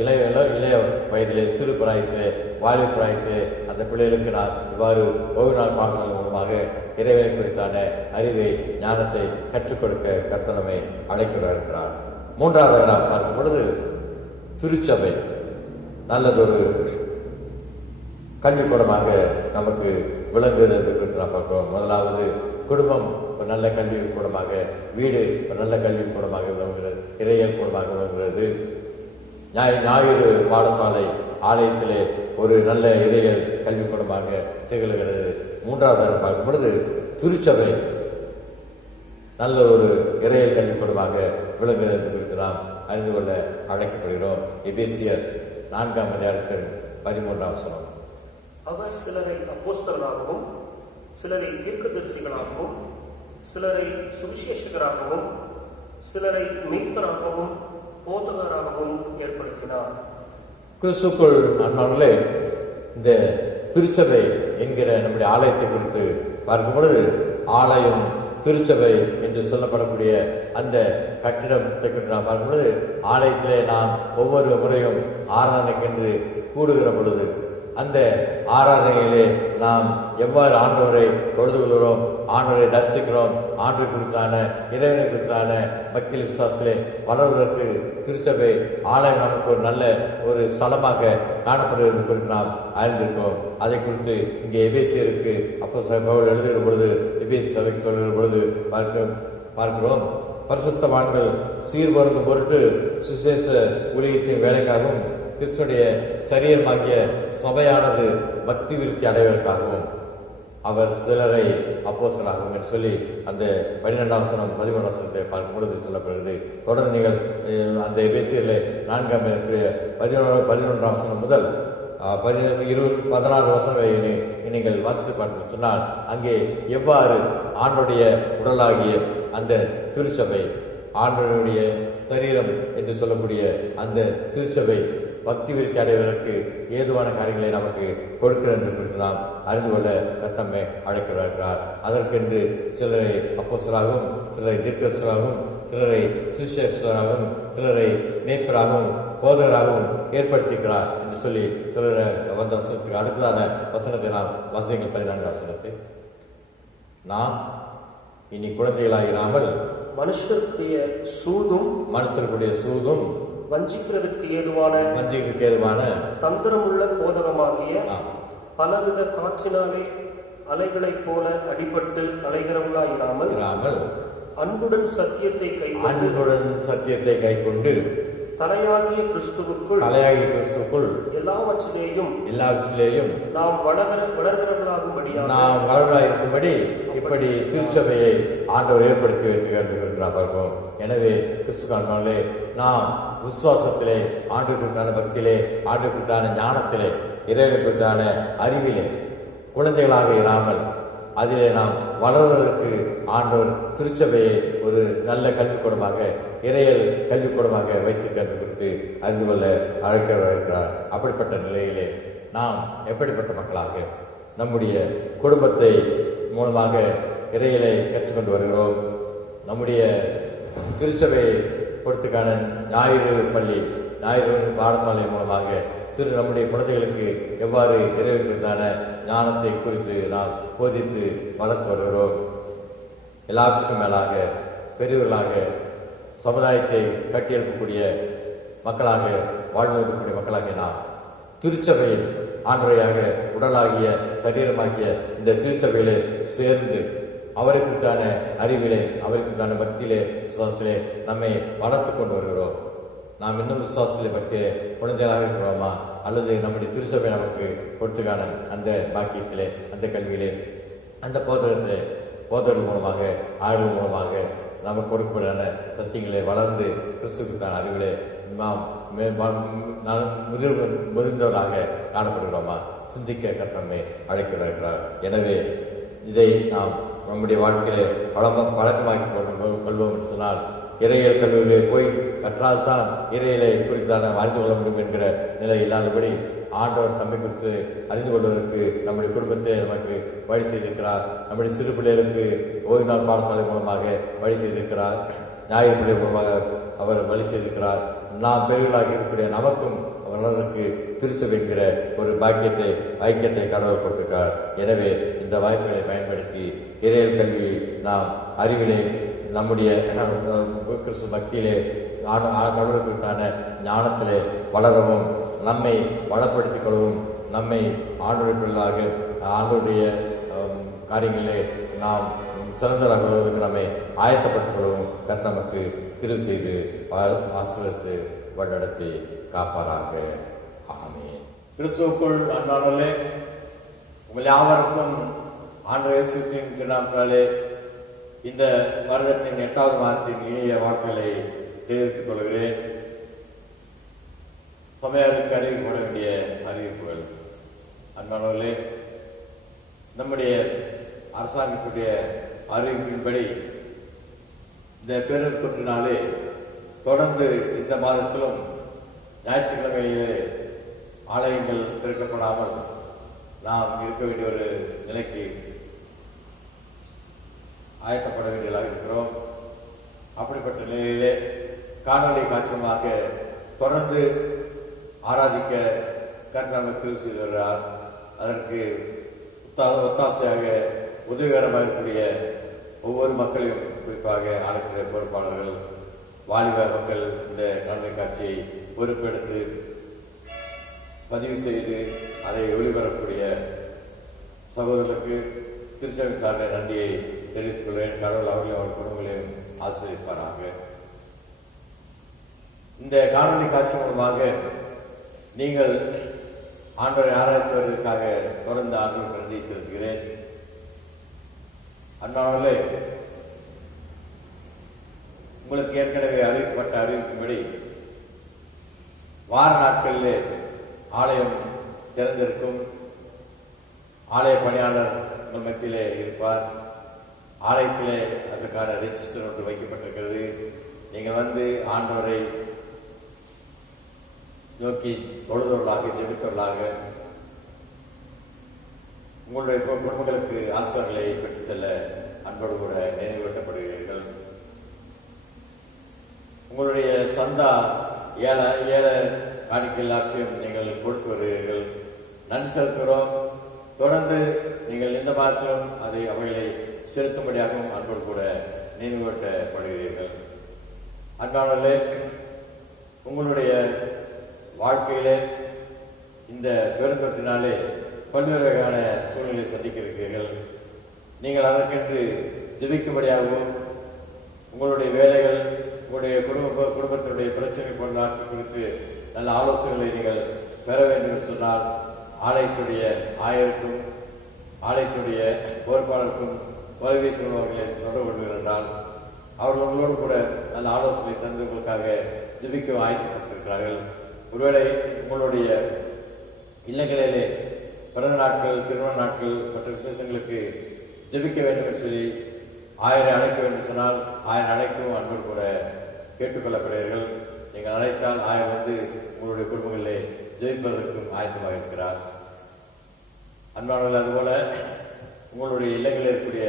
இளைய வயதிலே சிறு பிராயத்திலே வாலிப பிராயத்திலே அந்த பிள்ளைகளுக்கு நான் இவ்வாறு ஓய்வு நாள் பாடசாலை மூலமாக இறைவனை குறித்தான அறிவை, ஞானத்தை கற்றுக் கொடுக்க கர்த்தனமை அழைக்கிறார். 3வது நாம் பார்க்கும் பொழுது திருச்சபை நல்லதொரு கல்விக்கூடமாக நமக்கு விளங்குவது என்று குறித்து நாம் பார்க்கிறோம். முதலாவது குடும்பம் ஒரு நல்ல கல்வி கூடமாக, வீடு ஒரு நல்ல கல்வி கூடமாக விளங்குகிறது, இறையியல் கூடமாக விளங்குகிறது. ஞாயிறு பாடசாலை ஆலயத்திலே ஒரு நல்ல இறையியல் கல்விக்கூடமாக திகழ்கிறது. 3வது பார்க்கும் பொழுது திருச்சபை நல்ல ஒரு இறையியல் கல்விக்கூடமாக விளங்குகிறது குறித்து நாம் அறிந்து கொள்ள அழைக்கப்படுகிறோம். எபேசியர் 4ஆம் அதிகாரத்தின் 13ஆம் வசனம். அவர் சிலரை அப்போஸ்தலராகவும், சிலரை தீர்க்கதரிசிகளாகவும், சிலரை சுவிசேஷகராகவும், சிலரை மீட்பராகவும், போதகராகவும் ஏற்படுத்தினார். கிறிஸ்துக்குள் அன்பானவர்களே, இந்த திருச்சபை என்கிற நம்முடைய ஆலயத்தை குறித்து பார்க்கும் பொழுது ஆலயம் திருச்சபை என்று சொல்லப்படக்கூடிய அந்த கட்டிடத்தை குறித்து நாம் பார்க்கும் பொழுது ஆலயத்திலே நாம் ஒவ்வொரு முறையும் ஆராதனைக்கென்று கூடுகிற பொழுது அந்த ஆராதனையிலே நாம் எவ்வாறு ஆண்டவரை தொழுது கொள்கிறோம், ஆண்டவரை தரிசிக்கிறோம், ஆண்டு குறித்தான இறைவனை குறித்தான பக்தி விசுவாசத்திலே வளர்வதற்கு திருச்சபை ஆலயம் நமக்கு ஒரு நல்ல ஒரு ஸ்தலமாக காணப்படுகிறது குறித்து நாம் அறிந்திருக்கோம். அதை குறித்து இங்கே எபேசியருக்கு அப்போஸ்தலர் பவுல் எழுதுகிற பொழுது, எபேசிய சபைக்கு சொல்கிற பொழுது பார்க்கிறோம். பரிசுத்தவான்கள் சீர்பொருந்தும் பொருட்டு சுசேஷ ஊழியத்தின் வேலைக்காகவும் கிறிஸ்துடைய சரீரமாகிய சபையானது பக்தி விருத்தி அடைவதற்காகவும் அவர் சிலரை அப்போஸ்தலராகவும் என்று சொல்லி அந்த 12ஆம் வசனம் 13ஆம் வசனத்தை பார்க்கும் பொழுது சொல்லப்படுகிறது. தொடர்ந்து நீங்கள் அந்த எபேசியரில் 4ஆம் 11ஆம் வசனம் முதல் 16 வசனம் நீங்கள் வாசித்து பார்த்து சொன்னால் அங்கே எவ்வாறு ஆண்டுடைய உடலாகிய அந்த திருச்சபை, ஆண்டவருடைய சரீரம் என்று சொல்லக்கூடிய அந்த திருச்சபை பக்தி விருத்தி அடைவதற்கு ஏதுவான காரியங்களை நமக்கு கொடுக்கிறார் என்று குறித்து நாம் அறிந்து கொள்ள கர்த்தர் அழைக்கிறார். அதற்கென்று சிலரை அப்போஸ்தலராகவும், சிலரை தீர்க்கதரிசிகளாகவும், சிலரை சுவிசேஷகராகவும், சிலரை மேய்ப்பராகவும், போதகராகவும் ஏற்படுத்திக்கிறார் என்று சொல்லி சிலர் வந்த வசனத்துக்கு அடுத்ததான வசனத்தை நாம் வாசியுங்கள். 14ஆம் வசனத்தை, நாம் இனி குழந்தைகளாயிராமல் மனுஷருக்குடைய சூதும் வஞ்சிக்கிறதுக்கு ஏதுவான தந்திரமுள்ள போதகமாகிய பலவித காற்றினாலே அலைகளைப் போல அடிபட்டு அலைகிறவர்களாயிராமல் அன்புடன் சத்தியத்தை கைக்கொண்டு தலையாகிய கிறிஸ்துவுக்குள் எல்லாவற்றிலேயும் நாம் வளர்கிறவர்களாகும்படி இப்படி திருச்சபையை ஆண்டவர் ஏற்படுத்தி வைத்திருக்கிறார். எனவே கிறிஸ்துவானே நாம் விசுவாசத்திலே, ஆண்டுக்குத்தான பக்தியிலே, ஆண்டுக்குத்தான ஞானத்திலே, இறைவனுக்குத்தான அறிவிலே குழந்தைகளாக இராமல் அதிலே நாம் வளர்வதற்கு ஆண்டவர் திருச்சபையை ஒரு நல்ல கல்விக்கூடமாக, இறையல் கல்விக்கூடமாக வைத்திருக்கிறது குறித்து அறிந்து கொள்ள அழைக்கிறார். அப்படிப்பட்ட நிலையிலே நாம் எப்படிப்பட்ட மக்களாக நம்முடைய குடும்பத்தை மூலமாக இறையலை கற்றுக்கொண்டு வருகிறோம். நம்முடைய திருச்சபை பொறுத்துக்கான ஞாயிறு பள்ளி, ஞாயிறு பாடசாலை மூலமாக சிறு நம்முடைய குழந்தைகளுக்கு எவ்வாறு இறைவனுக்கான ஞானத்தை குறித்து நாம் போதித்து வளர்த்து வருகிறோம். எல்லாத்துக்கும் மேலாக பெரியவர்களாக சமுதாயத்தை கட்டியெழுப்பக்கூடிய மக்களாக வாழ்ந்து வரக்கூடிய மக்களாக நாம் திருச்சபையில் ஆண்டவராக உடலாகிய சரீரமாகிய இந்த திருச்சபையிலே சேர்ந்து அவரை குறித்தான அறிவிலே, அவரை குறித்தான பக்தியிலே, விசுவாசத்திலே நம்மை வளர்த்து கொண்டு வருகிறோம். நாம் இன்னும் விசுவாசத்திலே பற்றிய குழந்தைகளாக இருக்கிறோமா, அல்லது நம்முடைய திருச்சபை நமக்கு கொடுத்துக்கான அந்த பாக்கியத்திலே, அந்த கல்வியிலே, அந்த போதகர்கள் மூலமாக, ஆய்வு மூலமாக நமக்கு கொடுக்கப்படான சத்தியங்களை வளர்ந்து கிறிஸ்துவுக்கான அறிவிலே நாம் முதிர்ந்தவராக காணப்படுகிறோமா, சிந்திக்க கற்றமை அழைக்கிறார். எனவே இதை நாம் நம்முடைய வாழ்க்கையிலே வழக்கமாக்கி கொள்வோம் என்று சொன்னால், இறையல் கல்வியிலே போய் கற்றால்தான் இறையலை குறித்தான அறிந்து கொள்ள முடியும் என்கிற நிலை இல்லாதபடி ஆண்டவர் தம்மை குறித்து அறிந்து கொள்வதற்கு நம்முடைய குடும்பத்தை நமக்கு வழி செய்திருக்கிறார். நம்முடைய சிறு பிள்ளைகளுக்கு ஓய்வு நாள் பாடசாலை மூலமாக வழி செய்திருக்கிறார். ஞாயிறு பிள்ளை மூலமாக அவர் வழி செய்திருக்கிறார். நாம் பெரியவர்களாக இருக்கக்கூடிய நமக்கும் வளர்வதற்கு திருச்சபை என்கிற ஒரு ஐக்கியத்தை கடவுள் கொடுத்திருக்கிறார். எனவே இந்த வாய்ப்புகளை பயன்படுத்தி இறையல் கல்வி நாம் அறிவிலே, நம்முடைய கிறிஸ்து பக்தியிலே, கடவுளுக்கான ஞானத்திலே வளரவும், நம்மை வளப்படுத்திக் கொள்ளவும், நம்மை ஆண்டவர்களாக ஆண்டவருடைய காரியங்களிலே நாம் சிறந்தவராக கொள்வதற்கு நம்மை ஆயத்தப்படுத்திக் கொள்ளவும் கர்த்தர் நமக்கு கிருபை செய்து ஆசீர்வதித்து வழிநடத்தி காப்பாராக. ஆமென். கிறிஸ்துவுக்குள் அன்பானவர்களே, உங்கள் யாவருக்கும் ஆண்டவர் இயேசுவின் திருநாமத்தினாலே இந்த வருடத்தின் 8வது மாதத்தின் இனிய வாழ்க்கைகளை தெரிவித்துக் கொள்கிறேன். சபையாருக்கு அறிவிக்கப்பட வேண்டிய அறிவிப்புகள். அன்பானவர்களே, நம்முடைய அரசாங்கத்துடைய அறிவிப்பின்படி இந்த பெரும் தொற்றினாலே தொடர்ந்து இந்த மாதத்திலும் ஞாயிற்றுக்கிழமையிலே ஆலயங்கள் திறக்கப்படாமல் நாம் இருக்க வேண்டிய ஒரு நிலைக்கு ஆயத்தப்பட வேண்டியதாக இருக்கிறோம். அப்படிப்பட்ட நிலையிலே காணொலி காட்சியமாக தொடர்ந்து ஆராதிக்க கர்த்தர் கிருபை செய்து வருகிறார். அதற்கு ஒத்தாசையாக உதவிகரமாக இருக்கக்கூடிய ஒவ்வொரு மக்களையும், குறிப்பாக ஆலயத்துடைய பொறுப்பாளர்கள், வாலிப மக்கள் இந்த காணொலி காட்சியை பொறுப்பெடுத்து பதிவு செய்து அதை ஒளிபரப்பக்கூடிய சகோதரர்களுக்கு திருச்சபைக்கான நன்றியை தெரிவித்துக் கொள்வேன். கடவுள் அவர்களையும் அவர் குடும்பங்களையும் ஆசீர்வதிப்பாராக. இந்த காணொலி காட்சி மூலமாக நீங்கள் ஆண்டவரை ஆராய்ச்சி வருவதற்காக தொடர்ந்து ஆண்டவருக்கு நன்றி செலுத்துகிறேன். அண்ணாவர்களே, உங்களுக்கு ஏற்கனவே அறிவிக்கப்பட்ட அறிவிக்கும்படி வார நாட்களிலே ஆலயம் திறந்திருக்கும். ஆலய பணியாளர் உங்கள் மத்தியிலே இருப்பார். ஆலயத்திலே அதற்கான ரெஜிஸ்டர் ஒன்று வைக்கப்பட்டிருக்கிறது. நீங்கள் வந்து ஆண்டவரை நோக்கி தொழுதவர்களாக ஜெபித்தவர்களாக உங்களுடைய குடும்பங்களுக்கு ஆசிரியர்களை பெற்றுச் செல்ல அன்போடு கூட நினைவூட்டப்படுகிறீர்கள். உங்களுடைய சந்தா ஏழை காணிக்கை எல்லாற்றையும் நீங்கள் கொடுத்து வருகிறீர்கள். நன்றி செலுத்துகிறோம். தொடர்ந்து நீங்கள் இந்த மாதத்திலும் அதை அவைகளை செலுத்தும்படியாகவும் அன்போடு கூட நினைவூட்டப்படுகிறீர்கள். அன்பானவர்களே, உங்களுடைய வாழ்க்கையிலே இந்த பெருந்தொற்றினாலே பல்வேறு வகையான சூழ்நிலை சந்திக்க இருக்கிறீர்கள். நீங்கள் அதற்கென்று ஜெபிக்கும்படியாகவும் உங்களுடைய வேலைகள், உங்களுடைய குடும்பத்தினுடைய பிரச்சனை போன்ற ஆட்சி குறித்து நல்ல ஆலோசனைகளை நீங்கள் பெற வேண்டும் என்று சொன்னால் ஆலயத்துடைய ஆயருக்கும் ஆலயத்துடைய பொறுப்பாளருக்கும் தொலைபேசி உணவர்களை தொடர்பு கொள்கிறார்கள். அவர்கள் உங்களோடு கூட நல்ல ஆலோசனை தந்து உங்களுக்காக ஜெபிக்க ஆயத்தப்பட்டிருக்கிறார்கள். ஒருவேளை உங்களுடைய இல்லங்களிலே பிறந்த நாட்கள், திருமண நாட்கள் மற்ற விசேஷங்களுக்கு ஜெபிக்க வேண்டும் என்று சொல்லி ஆயரை அழைக்க வேண்டும் சொன்னால் ஆயரை அழைக்கவும் அன்போடு கூட கேட்டுக்கொள்ளப்படுகிறீர்கள். நீங்கள் அழைத்தால் ஆயர் வந்து உங்களுடைய குடும்பங்களிலே ஜெயிப்பதற்கும் ஆயத்தமாக இருக்கிறார். அன்பானவர்கள், அதுபோல உங்களுடைய இல்லங்களில் இருக்கக்கூடிய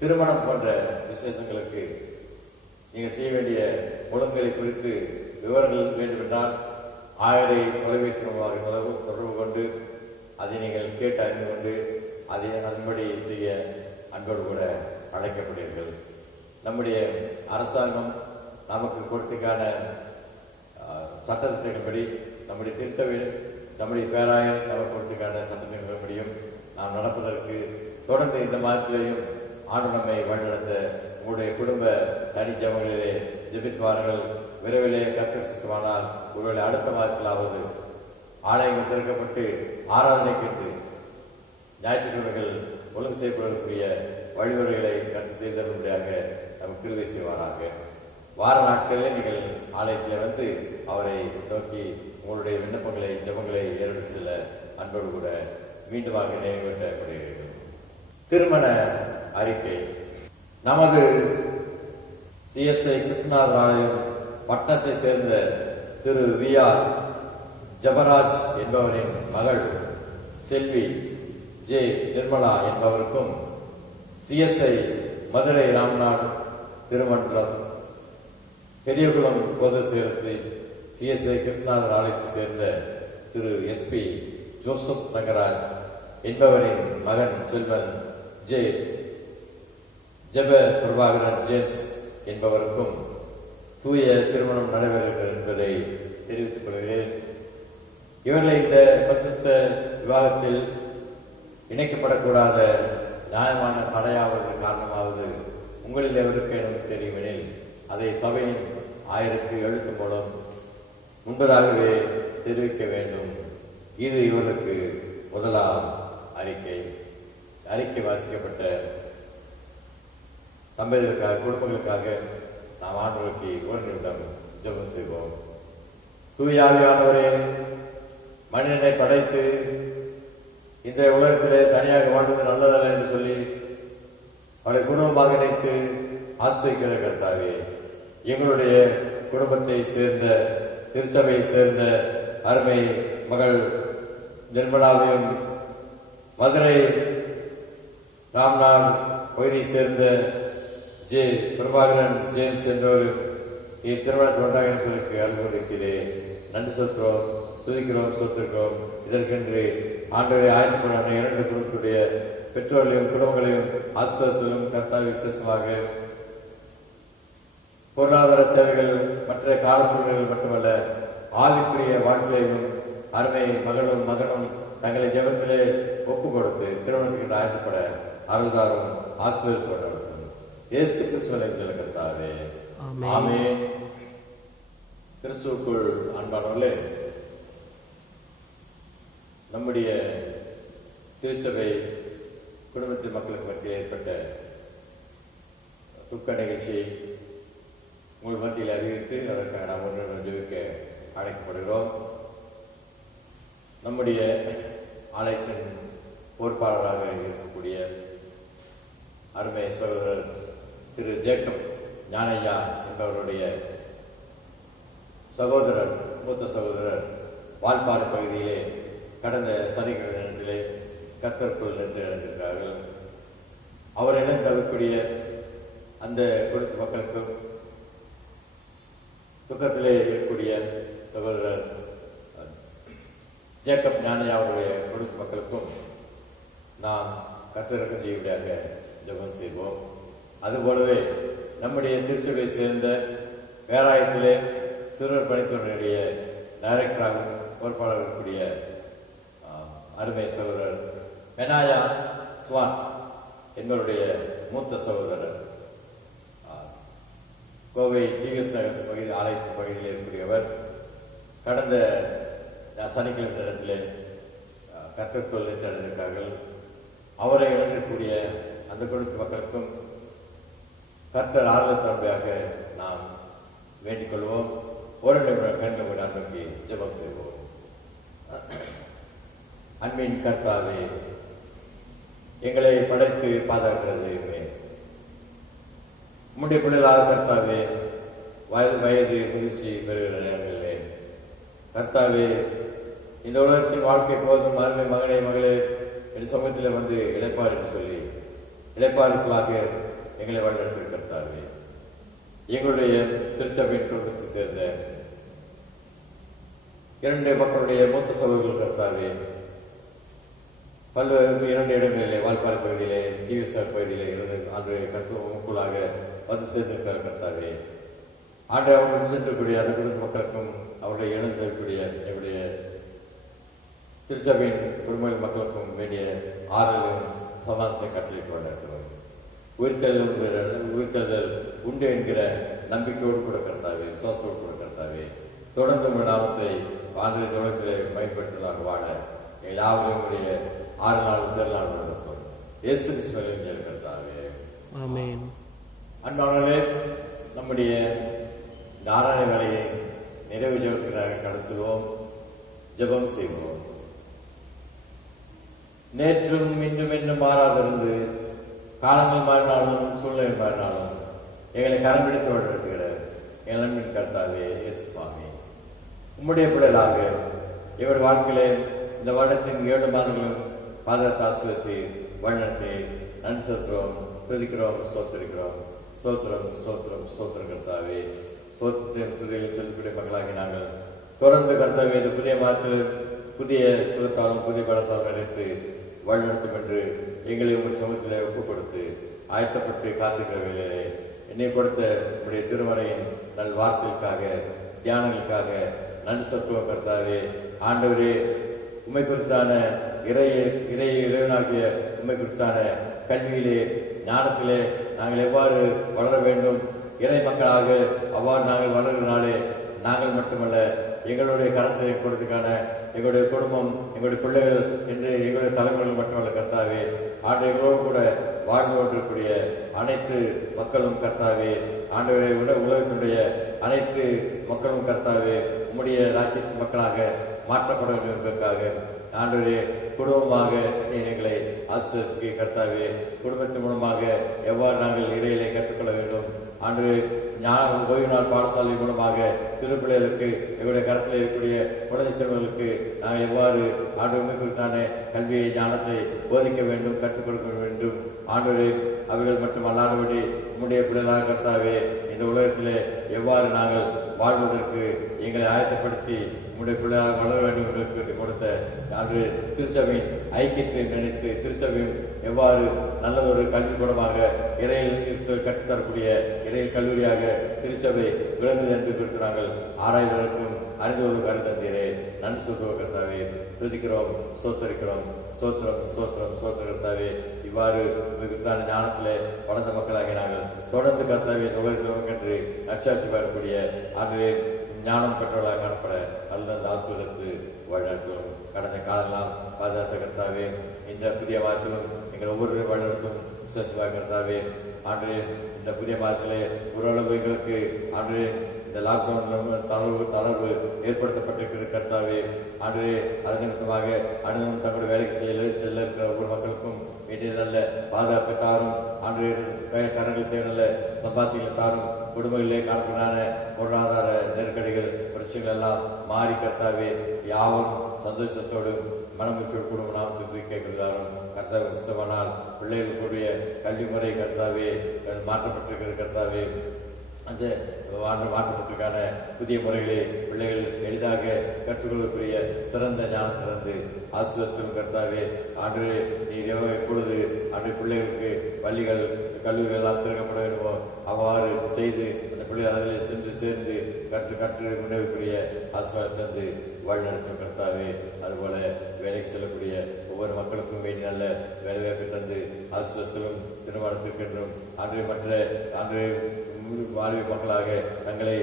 திருமணம் போன்ற விசேஷங்களுக்கு நீங்கள் செய்ய வேண்டிய ஒழுங்குகளை குறித்து விவரங்கள் வேண்டுமென்றால் ஆயரை தொலைபேசி மூலமாக தொடர்பு கொண்டு அதை நீங்கள் கேட்டு அறிந்து கொண்டு அதை அதன்படி செய்ய அன்போடு கூட அழைக்கப்படுவீர்கள். நம்முடைய அரசாங்கம் நமக்கு கொடுத்தக்கான சட்டத்திட்டங்களின்படி நம்முடைய திருச்சபையில் நம்முடைய பேராயர் நமக்கு கொடுத்தக்கான சட்டத்திட்டங்களின்படியும் நாம் நடப்பதற்கு தொடர்ந்து இந்த மாதத்திலேயும் ஆண்டு நம்மை வழிநடத்த உங்களுடைய குடும்ப தனிஜபங்களிலே ஜெபித்துவார்கள். விரைவிலே கர்த்தர் சித்தமானால் ஒருவேளை அடுத்த மாதத்திலாவது ஆலயங்கள் திறக்கப்பட்டு ஆராதனைக்கு ஞாயிற்றுக்கிழமைகள் ஒழுங்கு செய்யப்படுவதற்குரிய வழிமுறைகளை கற்று செய்தபடியாக நமக்கு கிருபை செய்வாராக. வார நாட்களில் நீங்கள் ஆலயத்தில் வந்து அவரை நோக்கி உங்களுடைய விண்ணப்பங்களை ஜெபங்களை ஏறெடுத்து செல்ல அன்போடு கூட மீண்டுமாக நினைவூட்டப்படுகிறீர்கள். திருமண அறிக்கை. நமது CSI கிருஷ்ணநாதர் ஆலயம் பட்டணத்தை சேர்ந்த திரு VR ஜபராஜ் என்பவரின் மகள் செல்வி J நிர்மலா என்பவருக்கும் CSI மதுரை ராம்நாத் திருமண்டலம் பெரியகுளம் பொது சேர்த்து CSI கிருஷ்ணநாதர் ஆலயத்தை சேர்ந்த திரு SP ஜோசப் தங்கராஜ் என்பவரின் மகன் செல்வன் J ஜெப பிரபாகரன் ஜேம்ஸ் என்பவருக்கும் தூய திருமணம் நடைபெறுகிறது என்பதை தெரிவித்துக் கொள்கிறேன். இவர்களை இந்த பரிசுத்த விவாகத்தில் இணைக்கப்படக்கூடாத நியாயமான தடையாவது காரணமாவது உங்களில் எவருக்கு எனக்கு தெரியுமெனில் அதை சபையின் ஆயருக்கு எழுத்து மூலம் முன்பதாகவே தெரிவிக்க வேண்டும். இது இவர்களுக்கு முதலாம் அறிக்கை வாசிக்கப்பட்ட தம்பதிகளுக்காக குடும்பங்களுக்காக நாம் ஆண்டவருக்கு ஒரு நிமிடம் ஜெபம் செய்வோம். தூயாவியானவரே, மனிதனை படைத்து இந்த உலகத்திலே தனியாக வாழ்வது நல்லதல்ல என்று சொல்லி அவரை குடும்பமாக இணைத்து ஆசிரிக்கிற கர்த்தாவே, எங்களுடைய குடும்பத்தை சேர்ந்த திருச்சபையை சேர்ந்த அருமை மகள் நிர்மலாவையும் மதுரை ராம்நாத் பகுதியை சேர்ந்த J பிரபாகரன் ஜேம்ஸ் என்பவர் இத்திருமணத்தை ஒன்றாக இணைப்பதற்கு அனுமதிக்கிறேன். நன்றி சொல்கிறோம், துதிக்கிறோம், சொத்திருக்கிறோம். இதற்கென்று ஆண்டவரை ஆயத்தப்படான இரண்டு குடும்பத்துடைய பெற்றோர்களையும் குடும்பங்களையும் ஆசிரியத்திலும் கர்த்தாவை விசேஷமாக பொருளாதார தேவைகள் மற்ற காலச்சூழல்கள் மட்டுமல்ல ஆவிக்குரிய வாழ்க்கையிலும் அருமை மகளும் மகனும் தங்களை ஜெபத்திலே ஒப்பு கொடுத்து திருமணத்துக்கு ஆயத்தப்பட அருள்தாரும் ஆசீர்வாதத்தோடு நடத்தும். இயேசு கிறிஸ்துவின் கர்த்தாவே, ஆமென். கிறிஸ்துவுக்குள் அன்பானவர்களே, நம்முடைய திருச்சபை குடும்பத்தின் மக்களுக்கு மத்தியில் ஏற்பட்ட துக்க நிகழ்ச்சியை உங்கள் மத்தியில் அறிவித்து அதற்காக நாம் ஒன்று ஜெபிக்க அழைக்கப்படுகிறோம். நம்முடைய ஆலயத்தின் பொறுப்பாளராக இருக்கக்கூடிய அருமை சகோதரர் திரு ஜேக்கப் ஞானையா என்பவருடைய சகோதரர், மூத்த சகோதரர் வால்பாறை பகுதியிலே கடந்த சனிக்கிழமை தினத்திலே கர்த்தருக்குள் நின்று இழந்திருக்கிறார்கள். அவர் இழந்தவர்களுடைய அந்த குடும்ப மக்களுக்கும் துக்கத்திலே இருக்கக்கூடிய சகோதரர் ஜேக்கப் ஞானையா அவருடைய குடும்ப மக்களுக்கும் நாம் கர்த்தருக்கு ஜீவியாக ஜெபம் செய்வோம். அதுபோலவே நம்முடைய திருச்சபையை சேர்ந்த வேலாயத்திலே சிறுவர் பணித்துறையினுடைய டைரக்டராக பொறுப்பாளர் இருக்கக்கூடிய அருமை சகோதரர் பெனாயா ஸ்வாட் என்பவருடைய மூத்த சகோதரர், கோவை டிவிஎஸ் நகர் பகுதி ஆலயத்தின் பகுதியில் இருக்கக்கூடியவர், கடந்த சனிக்கிழமை தினத்திலே கர்த்தருக்குள் அடைந்திருக்கிறார்கள். அவரை இழந்திருக்கக்கூடிய அந்த குடும்ப மக்களுக்கும் கர்த்தர் ஆறுதல் தன்மையாக நாம் வேண்டிக் கொள்வோம். ஒரு நிமிடம் கண்களை நோக்கி ஜெபம் செய்வோம். அன்பின் கர்த்தாவே, எங்களை படைத்து பாதுகாக்கிறது உம்முடைய பிள்ளைகளாக கர்த்தாவே, வயது முதிர்ச்சி பெறுகிற நேரங்களிலே கர்த்தாவே, இந்த உலகத்தின் வாழ்க்கை போதும் அருமை மகனே மகளே என் சமூகத்தில் வந்து இளைப்பாறு என்று சொல்லி இளைப்பாறுகளாக எங்களை வழிநடத்தி கர்த்தாவே, எங்களுடைய திருச்சபையின் குடும்பத்தை சேர்ந்த 2 மக்களுடைய மூத்த சகோதரர்கள் கர்த்தாவே, பல்வேறு 2 இடங்களிலே வால்பாறை பகுதியிலே டிவிஎஸ்ஆர் பகுதியிலே இருந்து அன்று கருத்துக்குள்ளாக வந்து சேர்ந்திருக்கிற கர்த்தாவே, ஆண்டு அவர்கள் சென்றக்கூடிய அந்த குடும்ப மக்களுக்கும் அவர்களை இழந்திருக்கக்கூடிய எங்களுடைய திருச்சபையின் குடும்ப மக்களுக்கும் வேண்டிய ஆறுதலும் சமாதானத்தை கட்டளையிட்டு நடத்துவோம். உயிர்த்தெழுதல் உண்டு என்கிற நம்பிக்கையோடு கூட கர்த்தாவே, விசுவாசத்தோடு கூட கர்த்தாவே, தொடர்ந்து உங்கள் நாமத்தை ஆண்டு உலகத்தில் பயன்படுத்தலாக வாழ எல்லாவருடைய 6 நாள் திருநாள் நடத்தும். இயேசு கிறிஸ்துவின் கர்த்தாவே, ஆமென். அன்பானவர்களே, நம்முடைய இந்த ஆராதனை வேலையை நிறைவு ஜெபத்திற்காக கடந்து செல்வோம். ஜெபம் செய்வோம். நேற்றும் இன்றும் இன்னும் மாறாதிருந்து காலங்கள் மாறினாலும் சூழ்நிலை மாறினாலும் எங்களை கரம் பிடித்து வழிநடத்துகிற எங்கள் கர்த்தாவே இயேசு சுவாமி, உம்முடைய பிள்ளைகளாக எங்களுடைய வாழ்க்கையிலே இந்த வருடத்தின் 7 மாதங்களும் பாதுகாத்து ஆசிரியத்தை வழிநடத்தி நன்றி செலுத்துகிறோம், துதிக்கிறோம், ஸ்தோத்திரிக்கிறோம். ஸ்தோத்திரம் ஸ்தோத்திரம் ஸ்தோத்திரம் கர்த்தாவே. ஸ்தோத்திரம் துதியில் செலுத்தக்கூடிய மக்களாகி நாங்கள் தொடர்ந்து கர்த்தாவே இந்த புதிய மாதத்தில் புதிய சுகத்தாலும் புதிய பலத்தாலும் நினைத்து வழிநடத்தும் என்று எங்களை உங்கள் சமூகத்தில் ஒப்புக் கொடுத்து ஆயத்தப்பட்டு காத்திருக்கிற வேளையிலே என்னை கொடுத்த உங்களுடைய திருமறையின் நல் வார்த்தைகளுக்காக தியானங்களுக்காக நன்றி செலுத்துவோம் கர்த்தாவே. ஆண்டவரே, உண்மை குறித்தான இறைவனாகிய உண்மை குறித்தான கல்வியிலே ஞானத்திலே நாங்கள் எவ்வாறு வளர வேண்டும், இறை மக்களாக அவ்வாறு நாங்கள் வளர்கிறனாலே நாங்கள் மட்டுமல்ல எங்களுடைய கரத்தை கொடுத்துக்கான எங்களுடைய குடும்பம், எங்களுடைய பிள்ளைகள் என்று எங்களுடைய தலைமுறைகள் மட்டுமல்ல கர்த்தாவே, ஆண்டைகளோடு கூட வாழ்ந்து கொண்டிருக்கக்கூடிய அனைத்து மக்களும் கர்த்தாவே, ஆண்டவரை உலகத்தினுடைய அனைத்து மக்களும் கர்த்தாவே உம்முடைய ராஜ்யத்தின் மக்களாக மாற்றப்பட வேண்டும் என்பதற்காக ஆண்டவரே குடும்பமாக எங்களை ஆசிரியருக்கு கர்த்தாவே, குடும்பத்தின் மூலமாக எவ்வாறு நாங்கள் இறையிலே கற்றுக்கொள்ள வேண்டும், ஆண்டு ஓய்வு நாள் பாடசாலை மூலமாக சிறு பிள்ளைகளுக்கு எங்களுடைய கரத்தில் இருக்கக்கூடிய குழந்தை செல்வர்களுக்கு நாங்கள் எவ்வாறு ஆண்டு உண்மை குறித்தான கல்வியை ஞானத்தை போதிக்க வேண்டும், கற்றுக் கொடுக்க வேண்டும். ஆண்டவரே, அவைகள் மட்டும் அல்லாதபடி உம்முடைய பிள்ளைகளாக கர்த்தாவே இந்த உலகத்திலே எவ்வாறு நாங்கள் வாழ்வதற்கு எங்களை ஆயத்தப்படுத்தி உம்முடைய பிள்ளையாக வளர வேண்டும் என்று கொடுத்த அன்று திருச்சபையின் ஐக்கியத்தை நினைத்து திருச்சபையும் எவ்வாறு நல்லதொரு கல்வி கூடமாக இறையில் கற்றுத்தரக்கூடிய இறையில் கல்லூரியாக திருச்சபை விளங்குது என்று குறித்து நாங்கள் ஆராய்வதற்கும் அறிந்து கொள்ளும் கருத்தந்தீரே நன்றி சொல்லுவ கர்த்தாவே துதிக்கிறோம், சோத்தரிக்கிறோம். ஸ்தோத்திரம் ஸ்தோத்திரம் ஸ்தோத்திரம் கர்த்தாவே. இவ்வாறு மிகுத்தான ஞானத்திலே வளர்ந்த மக்களாகிய நாங்கள் தொடர்ந்து கர்த்தாவே என்று நச்சாட்சி வரக்கூடிய ஆகவே ஞானம் பெற்றவர்களாக காணப்பட அல்ல அந்த ஆசீர்வதித்து வழிநடத்தும். கடந்த காலெல்லாம் பாதுகாத்த கர்த்தாவே, இந்த புதிய மாதத்திலும் எங்கள் ஒவ்வொரு வழிநடத்தும் விசேஷமாக கர்த்தாவே. ஆண்டு இந்த புதிய மாதத்திலே ஓரளவு எங்களுக்கு ஆண்டு இந்த லாக்டவுன் தளர்வு ஏற்படுத்தப்பட்டிருக்கிற கர்த்தாவே, ஆண்டு அது நிமித்தமாக அனுதினம் தங்களுடைய வேலைக்கு செல்ல இருக்கிற ஒவ்வொரு மக்களுக்கும் வேண்டிய நல்ல பாதுகாப்பு தாரும், ஆண்டு கரங்கள் தேவை நல்ல சம்பாத்திகளை தாரும். குடும்பங்களிலே காணப்படான பொருளாதார நெருக்கடிகள் பிரச்சனைகள் எல்லாம் மாறி கர்த்தாவே யாவும் சந்தோஷத்தோடும் மனமத்தோடு குடும்ப நாமத்தை கேட்கிறாரும். கர்த்தாவே சுத்தமானால் பிள்ளைகளுக்குரிய கல்வி முறை கர்த்தாவே மாற்றப்பட்டிருக்கிற கர்த்தாவே, அந்த மாற்றப்பட்டிருக்கான புதிய முறைகளை பிள்ளைகள் எளிதாக கற்றுக்கொள்ளக்கூடிய சிறந்த ஞானத்திலிருந்து ஆசிரியத்தும் கர்த்தாவே. ஆண்டு நீர் எப்பொழுது ஆண்டு பிள்ளைகளுக்கு பள்ளிகள் கல்லூரிகள் எல்லாம் திறக்கப்பட வேண்டுமோ அவ்வாறு செய்து அந்த பிள்ளைகள் அதில் சென்று சேர்ந்து கற்று முன்னேறக்கூடிய ஆசிரியர் தந்து வழிநடத்தும் கர்த்தாவே. அதுபோல வேலைக்கு செல்லக்கூடிய ஒவ்வொரு மக்களுக்கும் வேண்டிய நல்ல வேலைவாய்ப்பை தந்து ஆசிரியத்திலும் திருமணத்திற்கென்றும் அன்று மற்ற அன்று வாழ்வி மக்களாக தங்களை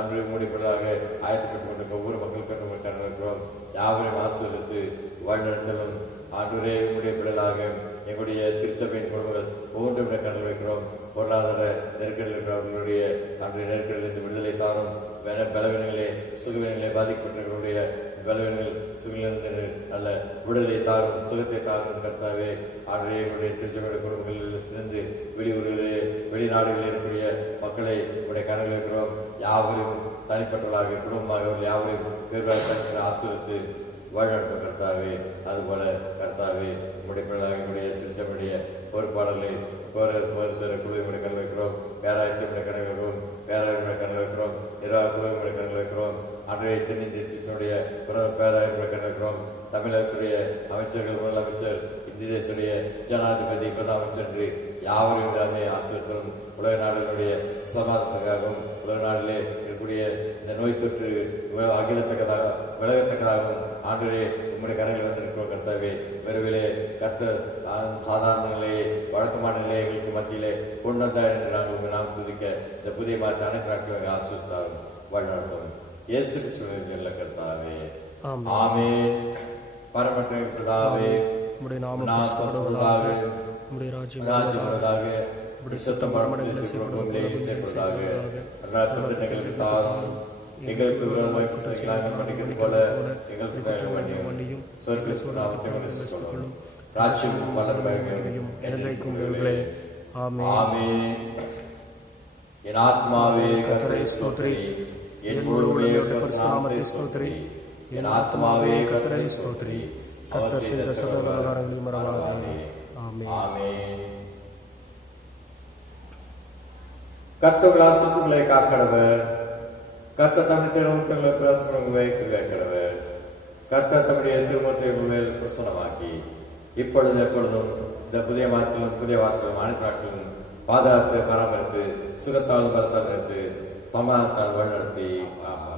அன்று மூடிப்பதாக ஆயத்தப்பட்டுக் கொண்டிருக்க ஒவ்வொரு மக்களுக்கும் கண்டிருக்கிறோம். யாவரையும் ஆசிரியத்து வழிநடத்தலும் ஆண்டவரே உடைய பிள்ளைகளாக எங்களுடைய திருச்சபையின் குடும்பங்கள் ஒவ்வொன்றும் கண்டு வைக்கிறோம். பொருளாதார நெருக்கடியில் இருக்கிறவர்களுடைய அன்றைய நெருக்கடியிலிருந்து விடுதலை தாரும். பலவீனங்களே சுகவீனங்களே பாதிக்கப்பட்டவர்களுடைய பலவீனங்கள் சுகவீனங்கள் நல்ல விடுதலை தாரும், சுகத்தை தாரும் கர்த்தாவே. ஆண்டு எங்களுடைய திருச்சபை குடும்பங்களில் இருந்து வெளியூர்களிலே வெளிநாடுகளில் இருக்கக்கூடிய மக்களை உடைய கரங்கள் இருக்கிறோம். யாவரும் தனிப்பட்டவர்களாக குடும்பமாக யாவரையும் ஆசிரியத்து வழிநடத்தும் கர்த்தாவே. அதுபோல கர்த்தாவே உடைய பிள்ளைகளாக எங்களுடைய திருச்சபையுடைய பொறுப்பாளர்களை குழுவை கண் வைக்கிறோம். பேராயத்தை கண் வைக்கிறோம். பேராய கண் வைக்கிறோம். நிர்வாக குழுவை கண் வைக்கிறோம். அன்றைய தென்னிந்திய பேராய கண் வைக்கிறோம். தமிழகத்துடைய அமைச்சர்கள், முதலமைச்சர், இந்திய தேசத்துடைய ஜனாதிபதி, பிரதம அமைச்சர் என்று யாவரும் எல்லாமே ஆசிரியர்களும் உலக நாடுகளுடைய சமாதானத்துக்காகவும் உலக நாட்டிலே இருக்கக்கூடிய இந்த நோய் தொற்று விலகத்தக்கதாகவும் ஆண்டவரே உங்களுடைய கரையில் வந்திருக்கிறோம் கர்த்தாவே. விரைவிலே கர்த்தர் சாதாரண நிலையை வழக்கமான நிலையங்களுக்கு மத்தியிலே கொண்டு வந்தார் என்று நாங்கள் நாம் துதிக்க இந்த புதிய மாதத்தை அனைத்து நாட்களும் ஆசிரியத்தாரும் வழிநடத்தும். இயேசு கிறிஸ்துவின் கர்த்தாவே ஆமென். பரமற்ற பிதாவே உம்முடைய நாமம் பரிசுத்தப்படுவதாக, உம்முடைய ராஜ்யம் வருவதாக, உம்முடைய சித்தம் பரமண்டலத்திலே செய்யப்படுவதாக. எங்களுக்கு தாரும், எங்களுக்கு விரோதமாய் குற்றங்களை நாங்கள் மன்னிக்கிறது போல எங்களுக்கு மன்னியும். சொர்க்கத்தின் நாமத்தை வணங்கிக்கொள்ளும். ராஜ்யமும் வல்லமையும் என்றைக்கும் உள்ளே. ஆமென். என் ஆத்மாவே கர்த்தரை ஸ்தோத்திரி, என் முழுமையே பரிசுத்த நாமத்தை ஸ்தோத்திரி. என் ஆத்மாவே கர்த்தரை ஸ்தோத்திரி, கர்த்தர் செய்த சகல உபகாரங்களையும் மறவாதே. ஆமென். கர்த்தர் ஆசீர்வாதங்களை காக்கடவர், கர்த்தர் தம்முடைய திருமுகங்களை பிரசன்னங்களை கிரியக்கடவர். கர்த்தர் தம்முடைய திருமுகத்தை மேல் பிரசன்னமாக்கி இப்பொழுது எப்பொழுதும் இந்த புதிய மாதத்திலும் புதிய வார்த்தையிலும் அனைத்து நாட்களிலும் பாதுகாத்து பராமரித்து சுகத்தால் பலத்தால் நிறுத்து சமாதானத்தால் வழிநடத்தி ஆமாங்க.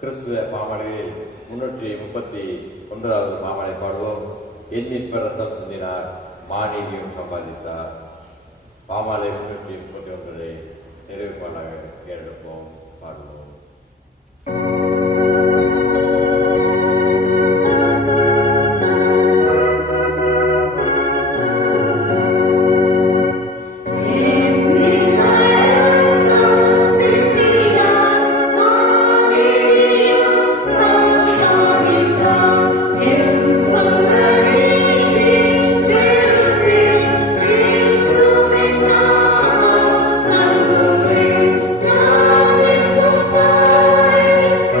கிறிஸ்துவ பாமாலையில் 339வது பாமாலை பாடுவோம். எண்ணிற்ப ரத்தம் சிந்தினார், மாநீதியும் சம்பாதித்தார். பாமாலை 339 நிறைவு பாடலாக கேட்போம், பாடுவோம். Amen.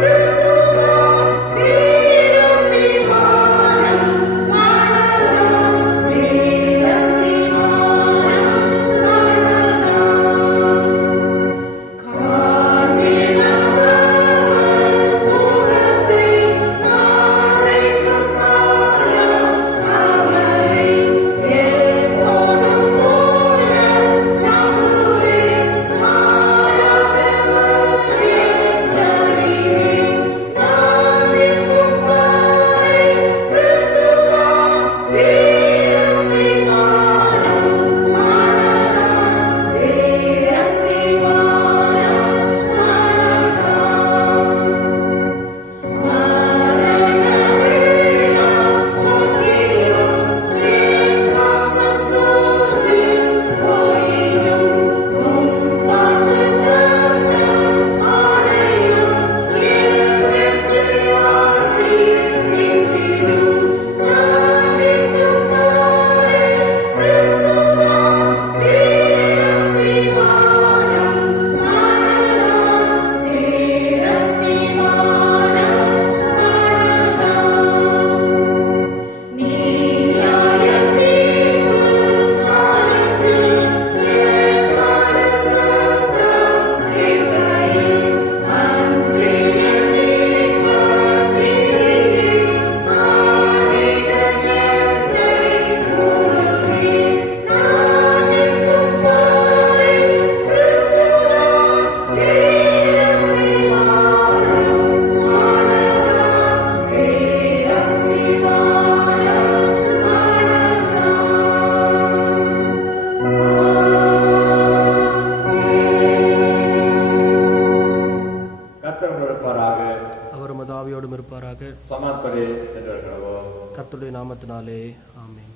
ஆவியோடும் இருப்பாராக. சமாத்தோடு சென்றவர்களோ கர்த்தருடைய நாமத்தினாலே ஆமென்.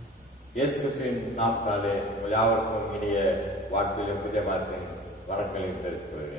இயேசு கிறிஸ்துவின் நாமத்தாலே உங்கள் யாவருக்கும் இனிய வாழ்க்கையிலும் புதிய மாதத்தின் வணக்கங்களையும் தெரிவித்துக் கொள்கிறேன்.